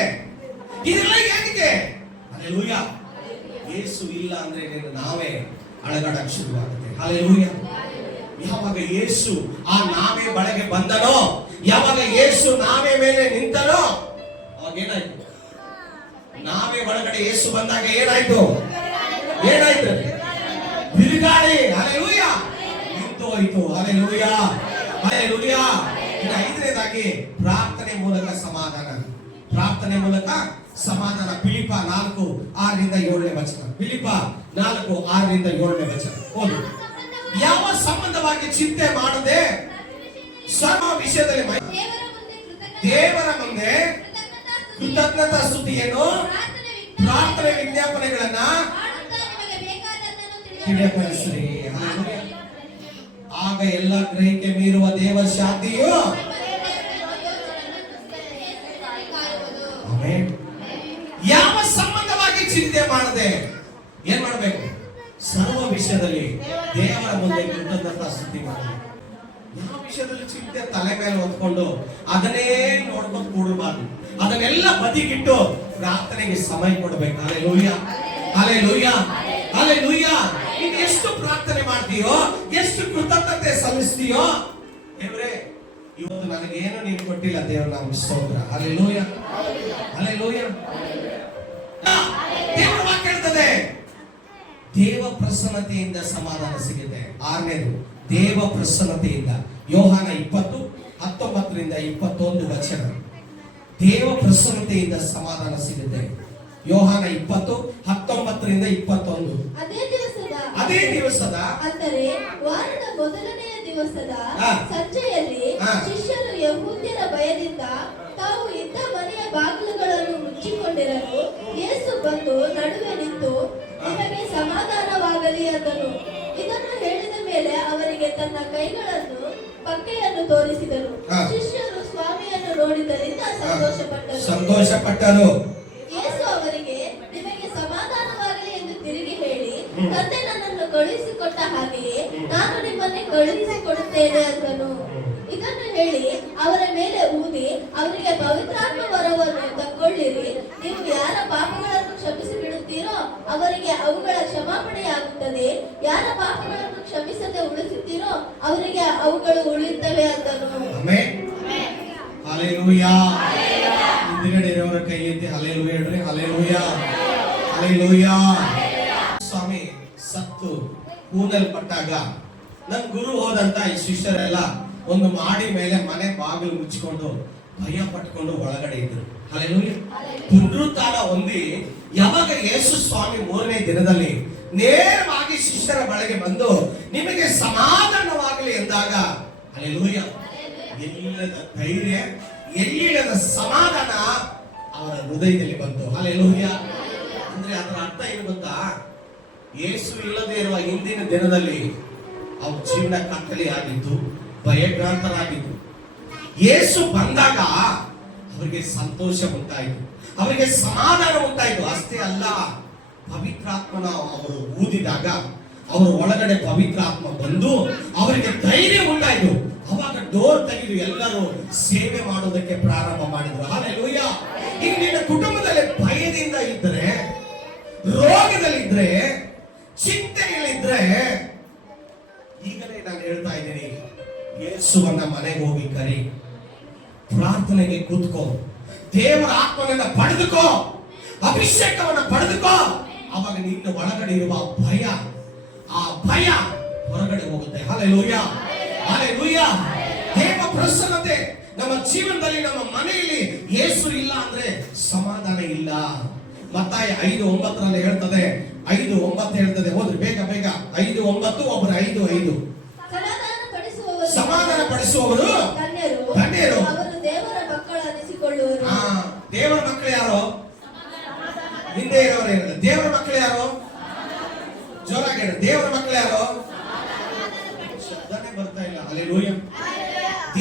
ಹಲ್ಲೆಲೂಯಾ. ಯೇಸು ಇಲ್ಲ ಅಂದ್ರೆ ನಾವೇ ಅಳಗಾಡಕ್ಕೆ ಶುರುವಾಗುತ್ತೆ. ಹಲ್ಲೆಲೂಯಾ. ಯಾವಾಗ ಯೇಸು ಆ ನಾವೇ ಬಳಿಗೆ ಬಂದನೋ, ಯಾವಾಗ ಯೇಸು ನಾವೇ ಮೇಲೆ ನಿಂತನೋ, ಅವಾಗ ಏನಾಯ್ತು? ನಾವೇ ಒಳಗಡೆ ಯೇಸು ಬಂದಾಗ ಏನಾಯ್ತು? ಬಿರುಗಾಳಿ. ಹಲ್ಲೆಲೂಯಾ. ನಿಂತು ಹೋಯ್ತು. Hallelujah, hallelujah. ಇನ್ನು 5ನೇದಾಗಿ ಪ್ರಾರ್ಥನೆ ಮೂಲಕ ಸಮಾಧಾನ. ಪ್ರಾರ್ಥನೆ ಮೂಲಕ ಸಮಾಧಾನ. ಫಿಲಿಪ್ಪ 4:6-7 ವಚನ. ಫಿಲಿಪ್ಪ 4:6-7 ವಚನ ಓದು. ಯಾವ ಸಂಬಂಧವಾಗಿ ಚಿಂತೆ ಮಾಡದೆ ಸರ್ವ ವಿಷಯದಲ್ಲಿ ದೇವರ ಮುಂದೆ ಕೃತಜ್ಞತಾ ಸ್ತುತಿಯನ್ನು, ಪ್ರಾರ್ಥನೆ ವಿಜ್ಞಾಪನೆಗಳನ್ನ ತಿಳಿಯಪಡಿಸಿರಿ. ಆಗ ಎಲ್ಲ ಗ್ರಹಿಕೆ ಮೀರುವ ದೇವರ ಶಾಂತಿಯು ಯಾವ ಸಂಬಂಧವಾಗಿ ಚಿಂತೆ ಮಾಡದೆ ಏನ್ ಮಾಡ್ಬೇಕು? ಸರ್ವ ವಿಷಯದಲ್ಲಿ ದೇವರ ಮುಂದೆ ಕೃತಜ್ಞತಾ ಸ್ತುತಿ ಮಾಡಬೇಕು. ಯಾವ ವಿಷಯದಲ್ಲಿ ಚಿಂತೆ ತಲೆ ಮೇಲೆ ಹೊತ್ಕೊಂಡು ಅದನ್ನೇ ನೋಡ್ಕೊಂಡು ಕೂಡಬಾರ್ದು. ಅದನ್ನೆಲ್ಲ ಬದಿಗಿಟ್ಟು ಪ್ರಾರ್ಥನೆಗೆ ಸಮಯ ಕೊಡ್ಬೇಕು. Hallelujah, hallelujah, hallelujah. ನೀನು ಎಷ್ಟು ಪ್ರಾರ್ಥನೆ ಮಾಡ್ತೀಯೋ, ಎಷ್ಟು ಕೃತಜ್ಞತೆ ಸಲ್ಲಿಸ್ತೀಯೋ, ದೇವರೇ ಇವತ್ತು ನನಗೇನು ನೀನು ಕೊಟ್ಟಿಲ್ಲ, ದೇವರ ನಾಮ ಸ್ತೋತ್ರ. Hallelujah, hallelujah. ದೇವರ ವಾಕ್ಯ ಹೇಳ್ತದೆ, ದೇವ ಪ್ರಸನ್ನತೆಯಿಂದ ಸಮಾಧಾನ ಸಿಗುತ್ತೆ. 6ನೇದು ದೇವ ಪ್ರಸನ್ನತೆಯಿಂದ. ಯೋಹಾನ 20:19-21 ವಚನ. ದೇವ ಪ್ರಸನ್ನತೆಯಿಂದ ಸಮಾಧಾನ ಸಿಗುತ್ತೆ. ಯೋಹಾನ 20:19-21. ಅದೇ ದಿವಸದ ಅಂದರೆ ವಾರದ ಮೊದಲನೆಯ ದಿವಸದ ಸಂಜೆಯಲ್ಲಿ ಶಿಷ್ಯರು ಯೆಹೂದ್ಯರ ಭಯದಿಂದ ತಾವು ಇದ್ದ ಮನೆಯ ಬಾಗಿಲುಗಳನ್ನು ಮುಚ್ಚಿಕೊಂಡಿರಲು ಯೇಸು ಬಂದು ನಡುವೆ ನಿಂತು ನಿಮಗೆ ಸಮಾಧಾನವಾಗಲಿ ಅಂದನು. ಇದನ್ನು ಹೇಳಿದ ಮೇಲೆ ಅವರಿಗೆ ತನ್ನ ಕೈಗಳನ್ನು ಪಕ್ಕೆಯನ್ನು ತೋರಿಸಿದರು. ಶಿಷ್ಯರು ಸ್ವಾಮಿಯನ್ನು ನೋಡಿದ್ದರಿಂದ ಸಂತೋಷಪಟ್ಟರು. ಯೇಸು ಅವರಿಗೆ ನಿಮಗೆ ಸಮಾಧಾನವಾಗಲಿ ಎಂದು ತಿರುಗಿ ಹೇಳಿ ಕಳುಹಿಸಿಕೊಟ್ಟ ಹಾಗೆಯೇ ನಾನು ನಿಮ್ಮನ್ನೇ ಕಳುಹಿಸಿಕೊಡುತ್ತೇನೆ ಅಂದನು. ಇದನ್ನು ಹೇಳಿ ಅವರ ಮೇಲೆ ಊದಿ ಅವರಿಗೆ ಪವಿತ್ರಾತ್ಮ ವರವನ್ನು ತಕ್ಕೊಳ್ಳಿರಿ. ನೀವು ಯಾರ ಪಾಪಗಳನ್ನು ಕ್ಷಮಿಸಿ ಬಿಡುತ್ತೀರೋ ಅವರಿಗೆ ಅವುಗಳ ಕ್ಷಮಾಪಣೆಯಾಗುತ್ತದೆ. ಯಾರ ಪಾಪಗಳನ್ನು ಕ್ಷಮಿಸದೆ ಉಳಿಸುತ್ತೀರೋ ಅವರಿಗೆ ಅವುಗಳು ಉಳಿಯುತ್ತವೆ ಅಂದನು. ಆಮೆನ್. ಹಲ್ಲೆಲೂಯಾ. ಹಿಂದ್ಗಡೆ ಇರೋರ ಕೈ ಎತ್ತಿ ಹಲ್ಲೆಲೂಯಾ ಹೇಳ್ರಿ. Hallelujah, hallelujah. ಸ್ವಾಮಿ ಸತ್ತು ಕೂದಲ್ಪಟ್ಟಾಗ ನನ್ ಗುರು ಹೋದಂತ ಈ ಶಿಷ್ಯರೆಲ್ಲ ಒಂದು ಮಾಡಿ ಮೇಲೆ ಮನೆ ಬಾಗಿಲು ಮುಚ್ಚಿಕೊಂಡು ಭಯ ಪಟ್ಕೊಂಡು ಒಳಗಡೆ ಇದ್ರು. ಹಲ್ಲೆಲೂಯಾ. ಪುನರುತ್ಥಾನ ಹೊಂದಿ ಯಾವಾಗ ಯೇಸು ಸ್ವಾಮಿ 3ನೇ ದಿನದಲ್ಲಿ ನೇರವಾಗಿ ಶಿಷ್ಯರ ಬಳಿಗೆ ಬಂದು ನಿಮಗೆ ಸಮಾಧಾನವಾಗಲಿ ಎಂದಾಗ, ಹಲ್ಲೆಲೂಯಾ, ಎಲ್ಲಿಲ್ಲದ ಧೈರ್ಯ, ಎಲ್ಲಿಲ್ಲದ ಸಮಾಧಾನ ಅವರ ಹೃದಯದಲ್ಲಿ ಬಂತು. ಹಲ್ಲೆಲೂಯಾ. ಅಂದ್ರೆ ಅದರ ಅರ್ಥ ಏನು ಗೊತ್ತಾ? ಯೇಸು ಇಲ್ಲದೆ ಇರುವ ಇಂದಿನ ದಿನದಲ್ಲಿ ಅವ್ರ ಜೀವನ ಕತ್ತಲೆ ಆಗಿತ್ತು, ಭಯಗ್ರಾಂತರಾಗಿತ್ತು. ಯೇಸು ಬಂದಾಗ ಅವರಿಗೆ ಸಂತೋಷ ಉಂಟಾಯಿತು, ಅವರಿಗೆ ಸಮಾಧಾನ ಉಂಟಾಯಿತು. ಅಷ್ಟೇ ಅಲ್ಲ, ಪವಿತ್ರಾತ್ಮನ ಅವರು ಊದಿದಾಗ ಅವರ ಒಳಗಡೆ ಪವಿತ್ರಾತ್ಮ ಬಂದು ಅವರಿಗೆ ಧೈರ್ಯ ಉಂಟಾಯಿತು. ಅವಾಗ ಡೋರ್ ತೆಗೆದು ಎಲ್ಲರೂ ಸೇವೆ ಮಾಡೋದಕ್ಕೆ ಪ್ರಾರಂಭ ಮಾಡಿದ್ರು. ಹಲ್ಲೆಲೂಯಾ. ಈಗ ನಿನ್ನ ಕುಟುಂಬದಲ್ಲಿ ಭಯದಿಂದ ಇದ್ರೆ, ರೋಗದಲ್ಲಿದ್ರೆ, ಚಿಂತೆಗಳಿದ್ರೆ, ಈಗಲೇ ನಾನು ಹೇಳ್ತಾ ಇದ್ದೀನಿ, ಯೇಸುವನ್ನ ಮನೆಗೆ ಹೋಗಿ ಕರಿ, ಪ್ರಾರ್ಥನೆಗೆ ಕೂತ್ಕೋ, ದೇವರ ಆತ್ಮನನ್ನ ಪಡೆದುಕೋ, ಅಭಿಷೇಕವನ್ನ ಪಡೆದುಕೋ. ಅವಾಗ ನಿನ್ನ ಒಳಗಡೆ ಇರುವ ಭಯ, ಆ ಭಯ ಹೊರಗಡೆ ಹೋಗುತ್ತೆ. Hallelujah, hallelujah. ದೇವ ಪ್ರಸನ್ನತೆ ನಮ್ಮ ಜೀವನದಲ್ಲಿ, ನಮ್ಮ ಮನೆಯಲ್ಲಿ ಯೇಸು ಇಲ್ಲ ಅಂದ್ರೆ ಸಮಾಧಾನ ಇಲ್ಲ. ಮತ್ತಾಯ 5:9 ಹೇಳ್ತದೆ, 5:9 ಹೇಳ್ತದೆ. ಹೋದ್ರಿ ಬೇಗ ಬೇಗ. 5:9, ಒಬ್ಬರು 5:5. ಸಮಾಧಾನ ಪಡಿಸುವವರು ಧನ್ಯರು, ಅವರು ದೇವರ ಮಕ್ಕಳು ಅನಿಸಿಕೊಳ್ಳುವರು. ದೇವರ ಮಕ್ಕಳು ಯಾರು? ಹಿಂದೆ ಇರೋರು ಹೇಳಿದ್ರು. ದೇವರ ಮಕ್ಕಳು ಯಾರು? ಜೋರಾಗಿ ಹೇಳಿ. ದೇವರ ಮಕ್ಕಳು ಯಾರು? ಶಬ್ದನೇ ಬರ್ತಾ ಇಲ್ಲ. ಹಲ್ಲೆಲೂಯಾ.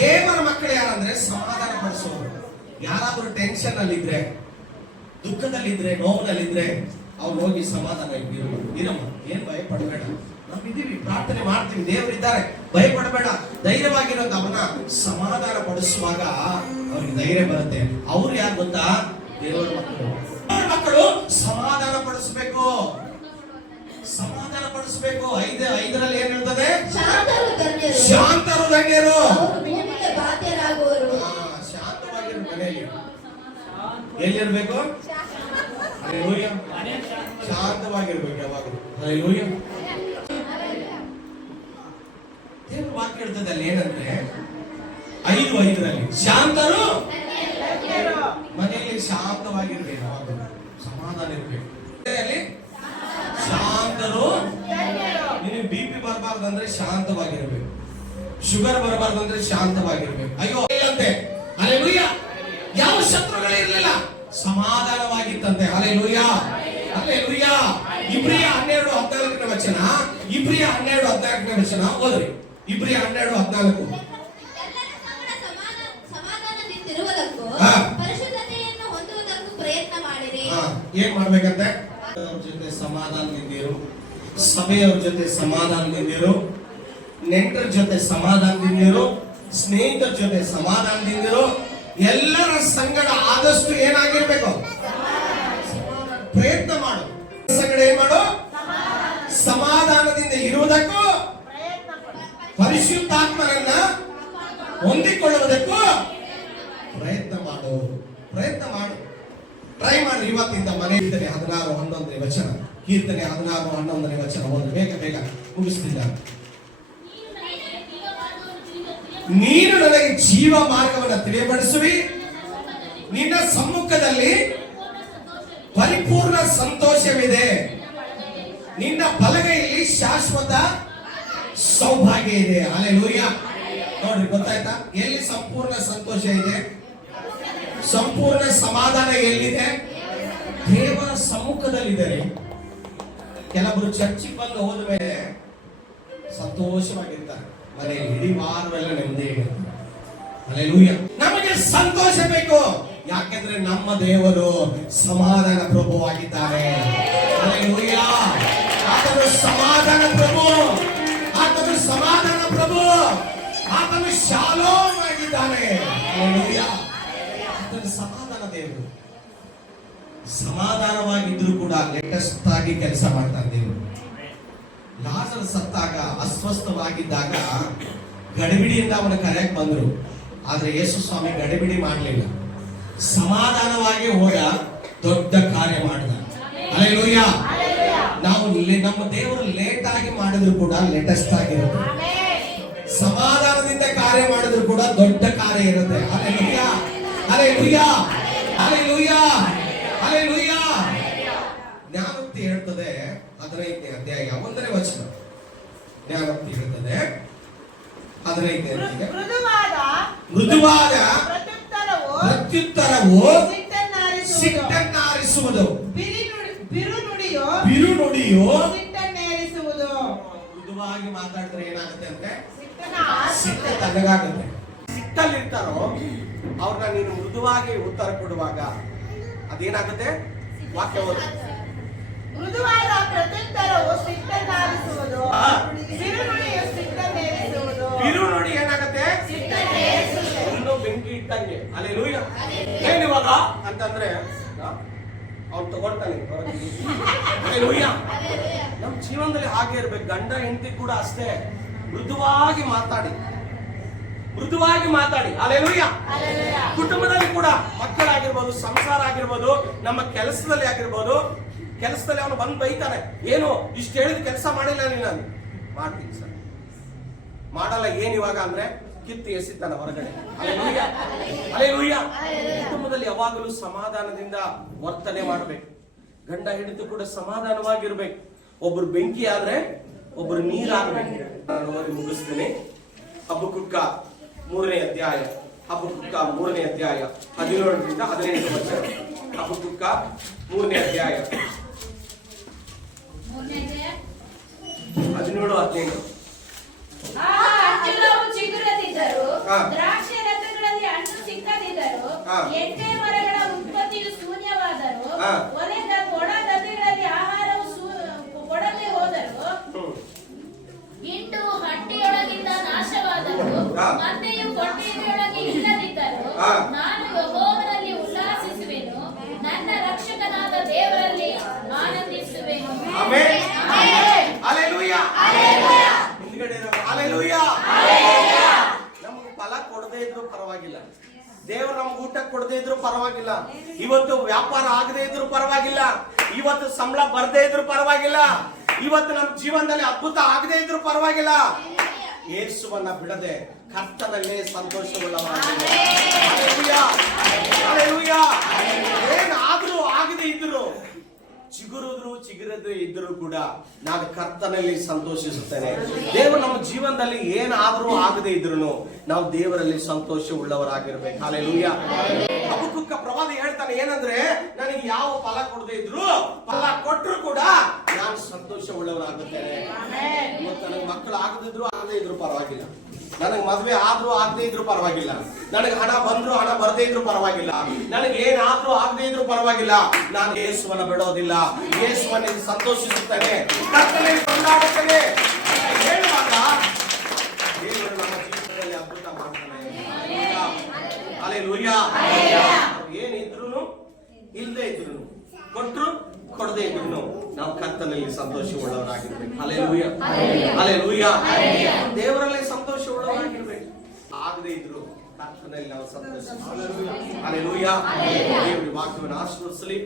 ದೇವರ ಮಕ್ಕಳು ಯಾರಂದ್ರೆ ಸಮಾಧಾನ ಪಡಿಸುವವರು. ಯಾರಾದ್ರೂ ಟೆನ್ಷನ್ ಅಲ್ಲಿದ್ರೆ, ದುಃಖದಲ್ಲಿದ್ರೆ, ನೋವಿನಲ್ಲಿದ್ರೆ ಅವ್ರು ಹೋಗಿ ಸಮಾಧಾನ ಇರಮ್ಮ, ಏನ್ ಭಯ ಪಡಬೇಡ, ನಾವಿದ್ದೀವಿ, ಪ್ರಾರ್ಥನೆ ಮಾಡ್ತೀವಿ, ದೇವರಿದ್ದಾರೆ, ಭಯ ಪಡಬೇಡ, ಧೈರ್ಯವಾಗಿರೋದು. ಅವನ ಸಮಾಧಾನ ಪಡಿಸುವಾಗ ಅವ್ರಿಗೆ ಧೈರ್ಯ ಬರುತ್ತೆ. ಅವ್ರು ಯಾರು ಗೊತ್ತಾ? ದೇವರ ಮಕ್ಕಳು. ಮಕ್ಕಳು ಸಮಾಧಾನ ಪಡಿಸಬೇಕು, ಸಮಾಧಾನ ಪಡಿಸಬೇಕು. 5:5 ಏನ್ ಹೇಳ್ತದೆ? ಶಾಂತರು ಧನ್ಯರು, ಶಾಂತವಾಗಿರೋ ಮನೆಯಲ್ಲಿ ಎಲ್ಲಿರ್ಬೇಕು? ಹಲ್ಲೆಲೂಯಾ. ಶಾಂತವಾಗಿರ್ಬೇಕು ಯಾವಾಗಲೂ. ಹಲ್ಲೆಲೂಯಾ. ದೇವರ ವಾಕ್ಯ ಹೇಳ್ತದೆ ಅಲ್ಲಿ ಏನಂದ್ರೆ 5:5 ಶಾಂತರು ಮನೆಯಲ್ಲಿ ಶಾಂತವಾಗಿರ್ಬೇಕು, ಯಾವಾಗಲೂ ಸಮಾಧಾನ ಇರ್ಬೇಕು. ಶಾಂತರು. ನಿನಗೆ BP ಬರಬಾರ್ದಂದ್ರೆ ಶಾಂತವಾಗಿರ್ಬೇಕು, ಶುಗರ್ ಬರಬಾರ್ದಂದ್ರೆ ಶಾಂತವಾಗಿರ್ಬೇಕು. ಅಯ್ಯೋ ಅಂತೆ. ಹಲ್ಲೆಲೂಯಾ. ಯಾವ ಶತ್ರುಗಳೇ ಇರಲಿಲ್ಲ, ಸಮಾಧಾನವಾಗಿತ್ತಂತೆ. Hallelujah, hallelujah. ಇಬ್ರಿಯ 12:14 ವಚನ. ಇಬ್ರಿಯ 12:14 ವಚನ ಓದ್ರಿ. ಇಬ್ರಿಯ 12:14. ಸಮಾಧಾನದಿಂದಿರುವುದಕ್ಕೂ ಪರಿಶುದ್ಧತೆಯನ್ನು ಹೊಂದುವುದಕ್ಕೂ ಪ್ರಯತ್ನ ಮಾಡಿರಿ. ಏನ್ ಮಾಡ್ಬೇಕಂತೆ? ಅವ್ರ ಜೊತೆ ಸಮಾಧಾನದಿಂದಿರು, ಸಭೆಯವ್ರ ಜೊತೆ ಸಮಾಧಾನದಿಂದಿರು, ನೆಂಟರ ಜೊತೆ ಸಮಾಧಾನದಿಂದಿರು, ಸ್ನೇಹಿತರ ಜೊತೆ ಸಮಾಧಾನದಿಂದಿರು. ಎಲ್ಲರ ಸಂಗಡ ಆದಷ್ಟು ಏನಾಗಿರ್ಬೇಕು? ಪ್ರಯತ್ನ ಮಾಡು. ಸಂಗಡ ಏನ್ ಮಾಡು? ಸಮಾಧಾನದಿಂದ ಇರುವುದಕ್ಕೂ, ಪರಿಶುದ್ಧಾತ್ಮನನ್ನ ಹೊಂದಿಕೊಳ್ಳುವುದಕ್ಕೂ ಪ್ರಯತ್ನ ಮಾಡು, ಪ್ರಯತ್ನ ಮಾಡು, ಟ್ರೈ ಮಾಡಿ. ಇವತ್ತಿಂದ ಮನೆ 16:11 ವಚನ. ಕೀರ್ತನೆ 16:11 ವಚನ ಓದಿ. ಬೇಗ ಬೇಗ ಮುಗಿಸ್ತಿಲ್ಲ. ನೀನು ನನಗೆ ಜೀವ ಮಾರ್ಗವನ್ನು ತಿಳಿಯಪಡಿಸುವಿ, ನಿನ್ನ ಸಮ್ಮುಖದಲ್ಲಿ ಪರಿಪೂರ್ಣ ಸಂತೋಷವಿದೆ, ನಿನ್ನ ಬಲಗೈಯಲ್ಲಿ ಶಾಶ್ವತ ಸೌಭಾಗ್ಯ ಇದೆ. ಹಲ್ಲೆಲೂಯಾ. ನೋಡ್ರಿ, ಗೊತ್ತಾಯ್ತಾ? ಎಲ್ಲಿ ಸಂಪೂರ್ಣ ಸಂತೋಷ ಇದೆ, ಸಂಪೂರ್ಣ ಸಮಾಧಾನ ಎಲ್ಲಿದೆ? ದೇವರ ಸಮ್ಮುಖದಲ್ಲಿದೆ. ಕೆಲವರು ಚರ್ಚಿಗೆ ಬಂದು ಹೋದ ಮೇಲೆ ಸಂತೋಷವಾಗಿರ್ತಾರೆ, ಮನೆಯಲ್ಲಿ ಇಡೀ ವಾರವೆಲ್ಲ ನೆಮ್ಮದಿಯಾಗಿರ್ತಾರೆ. ಹಲ್ಲೆಲೂಯಾ. ನಮಗೆ ಸಂತೋಷ ಬೇಕು, ಯಾಕೆಂದ್ರೆ ನಮ್ಮ ದೇವರು ಸಮಾಧಾನ ಪ್ರಭುವಾಗಿದ್ದಾರೆ. ಹಲ್ಲೆಲೂಯಾ. ಆತನು ಸಮಾಧಾನ ಪ್ರಭು, ಆತನು ಸಮಾಧಾನ ಪ್ರಭು, ಆತನು ಶಾಲೋಮ್ ಆಗಿದ್ದಾನೆ. ಹಲ್ಲೆಲೂಯಾ. ಆತನು ಸಮಾಧಾನ ದೇವರು. ಸಮಾಧಾನವಾಗಿದ್ರು ಕೂಡ ಲೇಟೆಸ್ಟ್ ಆಗಿ ಕೆಲಸ ಮಾಡ್ತಾನೆ ದೇವರು. ಲಾಜರ್ ಸತ್ತಾಗ, ಅಸ್ವಸ್ಥವಾಗಿದ್ದಾಗ ಗಡಿಬಿಡಿಯಿಂದ ಅವನ ಕರೆಯಕ್ಕೆ ಬಂದ್ರು. ಆದ್ರೆ ಯೇಸು ಸ್ವಾಮಿ ಗಡಿಬಿಡಿ ಮಾಡಲಿಲ್ಲ, ಸಮಾಧಾನವಾಗಿ ಹೋದ, ದೊಡ್ಡ ಕಾರ್ಯ ಮಾಡಿದ. ಹಲ್ಲೆಲೂಯಾ. ನಾವು ನಮ್ಮ ದೇವರು ಲೇಟ್ ಆಗಿ ಮಾಡಿದ್ರು ಕೂಡ ಲೇಟೆಸ್ಟ್ ಆಗಿರುತ್ತೆ. ಸಮಾಧಾನದಿಂದ ಕಾರ್ಯ ಮಾಡಿದ್ರು ಕೂಡ ದೊಡ್ಡ ಕಾರ್ಯ ಇರುತ್ತೆ. Hallelujah, hallelujah, hallelujah, hallelujah. ಜ್ಞಾನೋಕ್ತಿ ಹೇಳ್ತದೆ 15ನೇ ಅಧ್ಯಾಯ 1ನೇ ವಚನ. ಜ್ಞಾನೋಕ್ತಿ ಹೇಳ್ತದೆ 15ನೇ ಅಧ್ಯಾಯ, ಮೃದುವಾದ ಪ್ರತ್ಯುತ್ತರವು ಸಿಟ್ಟನ್ನಾರಿಸುವುದು, ಬಿರುನುಡಿಯು ಸಿಟ್ಟನ್ನೇರಿಸುವುದು. ಮೃದುವಾಗಿ ಮಾತಾಡಿದ್ರೆ ಏನಾಗುತ್ತೆ ಅಂದ್ರೆ ಸಿಟ್ಟು ತಣ್ಣಗಾಗುತ್ತೆ. ಸಿಟ್ಟಲ್ಲಿರ್ತಾರೋ ಅವ್ರನ್ನ ನೀನು ಮೃದುವಾಗಿ ಉತ್ತರ ಕೊಡುವಾಗ ಅದೇನಾಗುತ್ತೆ? ವಾಕ್ಯ ಓದು. ಮೃದುವಾದ ಪ್ರತ್ಯುತ್ತರವು ಸಿಟ್ಟನ್ನಾರಿಸುವುದು, ಬಿರುನುಡಿಯು ಸಿಟ್ಟನ್ನೇರಿಸುವುದು. ಬಿರುನುಡಿ ಏನಾಗುತ್ತೆ? ಒಂದು ಬೆಂಕಿ ಇಟ್ಟಂಗೆ. ಹಲ್ಲೆಲೂಯಾ. ಏನ್ ಇವಾಗ ಅಂತಂದ್ರೆ ಅವ್ನು ತಗೊಳ್ತಾನೆ. ಹಲ್ಲೆಲೂಯಾ. ನಮ್ ಜೀವನದಲ್ಲಿ ಹಾಗೆ ಇರ್ಬೇಕು. ಗಂಡ ಹೆಂಡತಿ ಕೂಡ ಅಷ್ಟೇ, ಮೃದುವಾಗಿ ಮಾತಾಡಿ, ಮೃದುವಾಗಿ ಮಾತಾಡಿ. ಹಲ್ಲೆಲೂಯಾ. ಕುಟುಂಬದಲ್ಲಿ ಕೂಡ ಮಕ್ಕಳಾಗಿರ್ಬೋದು, ಸಂಸಾರ ಆಗಿರ್ಬೋದು, ನಮ್ಮ ಕೆಲಸದಲ್ಲಿ ಆಗಿರ್ಬೋದು. ಕೆಲಸದಲ್ಲಿ ಅವನು ಬಂದು ಬೈತಾನೆ, ಏನು ಇಷ್ಟು ಹೇಳಿದ ಕೆಲಸ ಮಾಡಿಲ್ಲ ನೀನು. ಮಾಡ್ತೀನಿ ಸರ್, ಮಾಡಲ್ಲ. ಏನ್ ಇವಾಗ ಅಂದ್ರೆ ಕಿತ್ತು ಎಸಿತಾನೆ ಹೊರಗಡೆ. Hallelujah, hallelujah. ಕುಟುಂಬದಲ್ಲಿ ಯಾವಾಗಲೂ ಸಮಾಧಾನದಿಂದ ವರ್ತನೆ ಮಾಡ್ಬೇಕು. ಗಂಡ ಹೆಂಡತಿ ಕೂಡ ಸಮಾಧಾನವಾಗಿರ್ಬೇಕು. ಒಬ್ರು ಬೆಂಕಿ ಆದ್ರೆ ಒಬ್ರು ನೀರಾಗ್ಬೇಕು. ನಾನು ಓದಿ ಮುಗಿಸ್ತೀನಿ. ಹಬಕ್ಕೂಕ 3ನೇ ಅಧ್ಯಾಯ, ಹಬಕ್ಕೂಕ 3ನೇ ಅಧ್ಯಾಯ 17ರಿಂದ 18 ವಚನ. ಹಬಕ್ಕೂಕ 3ನೇ ಅಧ್ಯಾಯ 17-18. ಅಂಜೂರವು ಚಿಗುರದಿದ್ದರು, ಹಾ. ದ್ರಾಕ್ಷಿ ರಥಗಳಲ್ಲಿ ಹಣ್ಣು ಸಿಕ್ಕದಿದ್ದರು, ಹಾ. ಎಣ್ಣೆ ಮರಗಳ ಉತ್ಪತ್ತಿಯು ಶೂನ್ಯವಾದರು, ಹಾ. ಒಣ ಗದ್ದೆಗಳಲ್ಲಿ ಆಹಾರವು ಕೊಡದೆ ಹೋದರು, ಹಿಂಡು ಹಟ್ಟಿಯೊಳಗಿಂದ ನಾಶವಾದರು, ಹಾ. ಮಂದೆಯು ಕೊಟ್ಟಿಗೆಯೊಳಗೆ ಇಲ್ಲದಿದ್ದರು. ಹಾ. ನಾನು ಯೆಹೋವನಲ್ಲಿ ಉಲ್ಲಾಸಿಸುವೆನು, ನನ್ನ ರಕ್ಷಕನಾದ ದೇವರಲ್ಲಿ ಆನಂದಿಸುವೆನು. ಆಮೆನ್. ಆಮೆನ್. ಹಲ್ಲೆಲೂಯಾ. ಹಲ್ಲೆಲೂಯಾ. ಹಿಂದ್ಗಡೆ ಇರೋರು ಹಲ್ಲೆಲೂಯಾ. ನಮಗೆ ಫಲ ಕೊಡದೇ ಇದ್ರು ಪರವಾಗಿಲ್ಲ, ದೇವರು ನಮ್ಗೆ ಊಟ ಕೊಡದೇ ಇದ್ರು ಪರವಾಗಿಲ್ಲ, ಇವತ್ತು ವ್ಯಾಪಾರ ಆಗದೆ ಇದ್ರು ಪರವಾಗಿಲ್ಲ, ಇವತ್ತು ಸಂಬಳ ಬರದೇ ಇದ್ರು ಪರವಾಗಿಲ್ಲ, ಇವತ್ತು ನಮ್ಮ ಜೀವನದಲ್ಲಿ ಅದ್ಭುತ ಆಗದೆ ಇದ್ರು ಪರವಾಗಿಲ್ಲ, ಯೇಸುವನ್ನ ಬಿಡದೆ ಕರ್ತನಲ್ಲೇ ಸಂತೋಷವುಳ್ಳವರಾಗಿರಿ. Hallelujah, hallelujah. ಏನಾದ್ರೂ ಆಗದೆ ಇದ್ರು, ಚಿಗುರದೇ ಇದ್ರೂ ಕೂಡ ನಾನು ಕರ್ತನಲ್ಲಿ ಸಂತೋಷಿಸುತ್ತೇನೆ. ದೇವರು ನಮ್ಮ ಜೀವನದಲ್ಲಿ ಏನಾದ್ರೂ ಆಗದೆ ಇದ್ರು ನಾವು ದೇವರಲ್ಲಿ ಸಂತೋಷ ಉಳ್ಳವರಾಗಿರ್ಬೇಕು. ಹಲ್ಲೆಲೂಯಾ. ಹಬಕ್ಕೂಕ ಪ್ರವಾದಿ ಹೇಳ್ತಾನೆ ಏನಂದ್ರೆ, ನನಗೆ ಯಾವ ಫಲ ಕೊಡದೆ ಇದ್ರು, ಫಲ ಕೊಟ್ಟರು ಕೂಡ ನಾನು ಸಂತೋಷ ಉಳ್ಳವರಾಗುತ್ತೇನೆ. ಇವತ್ತು ನನಗೆ ಮಕ್ಕಳು ಆಗದಿದ್ರು ಆಗದೆ ಇದ್ರು ಪರವಾಗಿಲ್ಲ, ನನಗೆ ಮದುವೆ ಆದ್ರೂ ಆಗದೆ ಇದ್ರು ಪರವಾಗಿಲ್ಲ, ನನಗೆ ಹಣ ಬಂದ್ರು ಹಣ ಬರದೇ ಇದ್ರು ಪರವಾಗಿಲ್ಲ, ನನಗೆ ಏನಾದ್ರೂ ಆಗದೆ ಇದ್ರು ಪರವಾಗಿಲ್ಲ, ನಾನು ಯೇಸುವನ್ನ ಬಿಡೋದಿಲ್ಲ, ಯೇಸುವನ್ನ ಸಂತೋಷಿಸುತ್ತೇನೆ, ಕರ್ತನಲ್ಲಿ ಕೊಂಡಾಡುತ್ತೇನೆ ಹೇಳುವಾಗ ದೇವರು ನಮ್ಮ ಜೀವನದಲ್ಲಿ ಅದ್ಭುತ ಮಾಡ್ತಾನೆ. ಹಲ್ಲೆಲೂಯಾ. ಏನಿದ್ರು ಇಲ್ಲದೆ ಇದ್ರು, ಕೊಟ್ರು ಕೊಡದೆ ಇದ್ರು ನಾವು ಕರ್ತನಲ್ಲಿ ಸಂತೋಷ ಉಳ್ಳವರಾಗಿರ್ಬೇಕು. Hallelujah, hallelujah. ದೇವರಲ್ಲಿ ಸಂತೋಷ ಉಳ್ಳವರಾಗಿರ್ಬೇಕು. ಆಗದೆ ಇದ್ರು ಕರ್ತನಲ್ಲಿ ನಾವು ಸಂತೋಷ. ಹಲ್ಲೆಲೂಯಾ. ದೇವರ ವಾಕ್ಯವನ್ನು ಆಶೀರ್ವದಿಸಲಿ.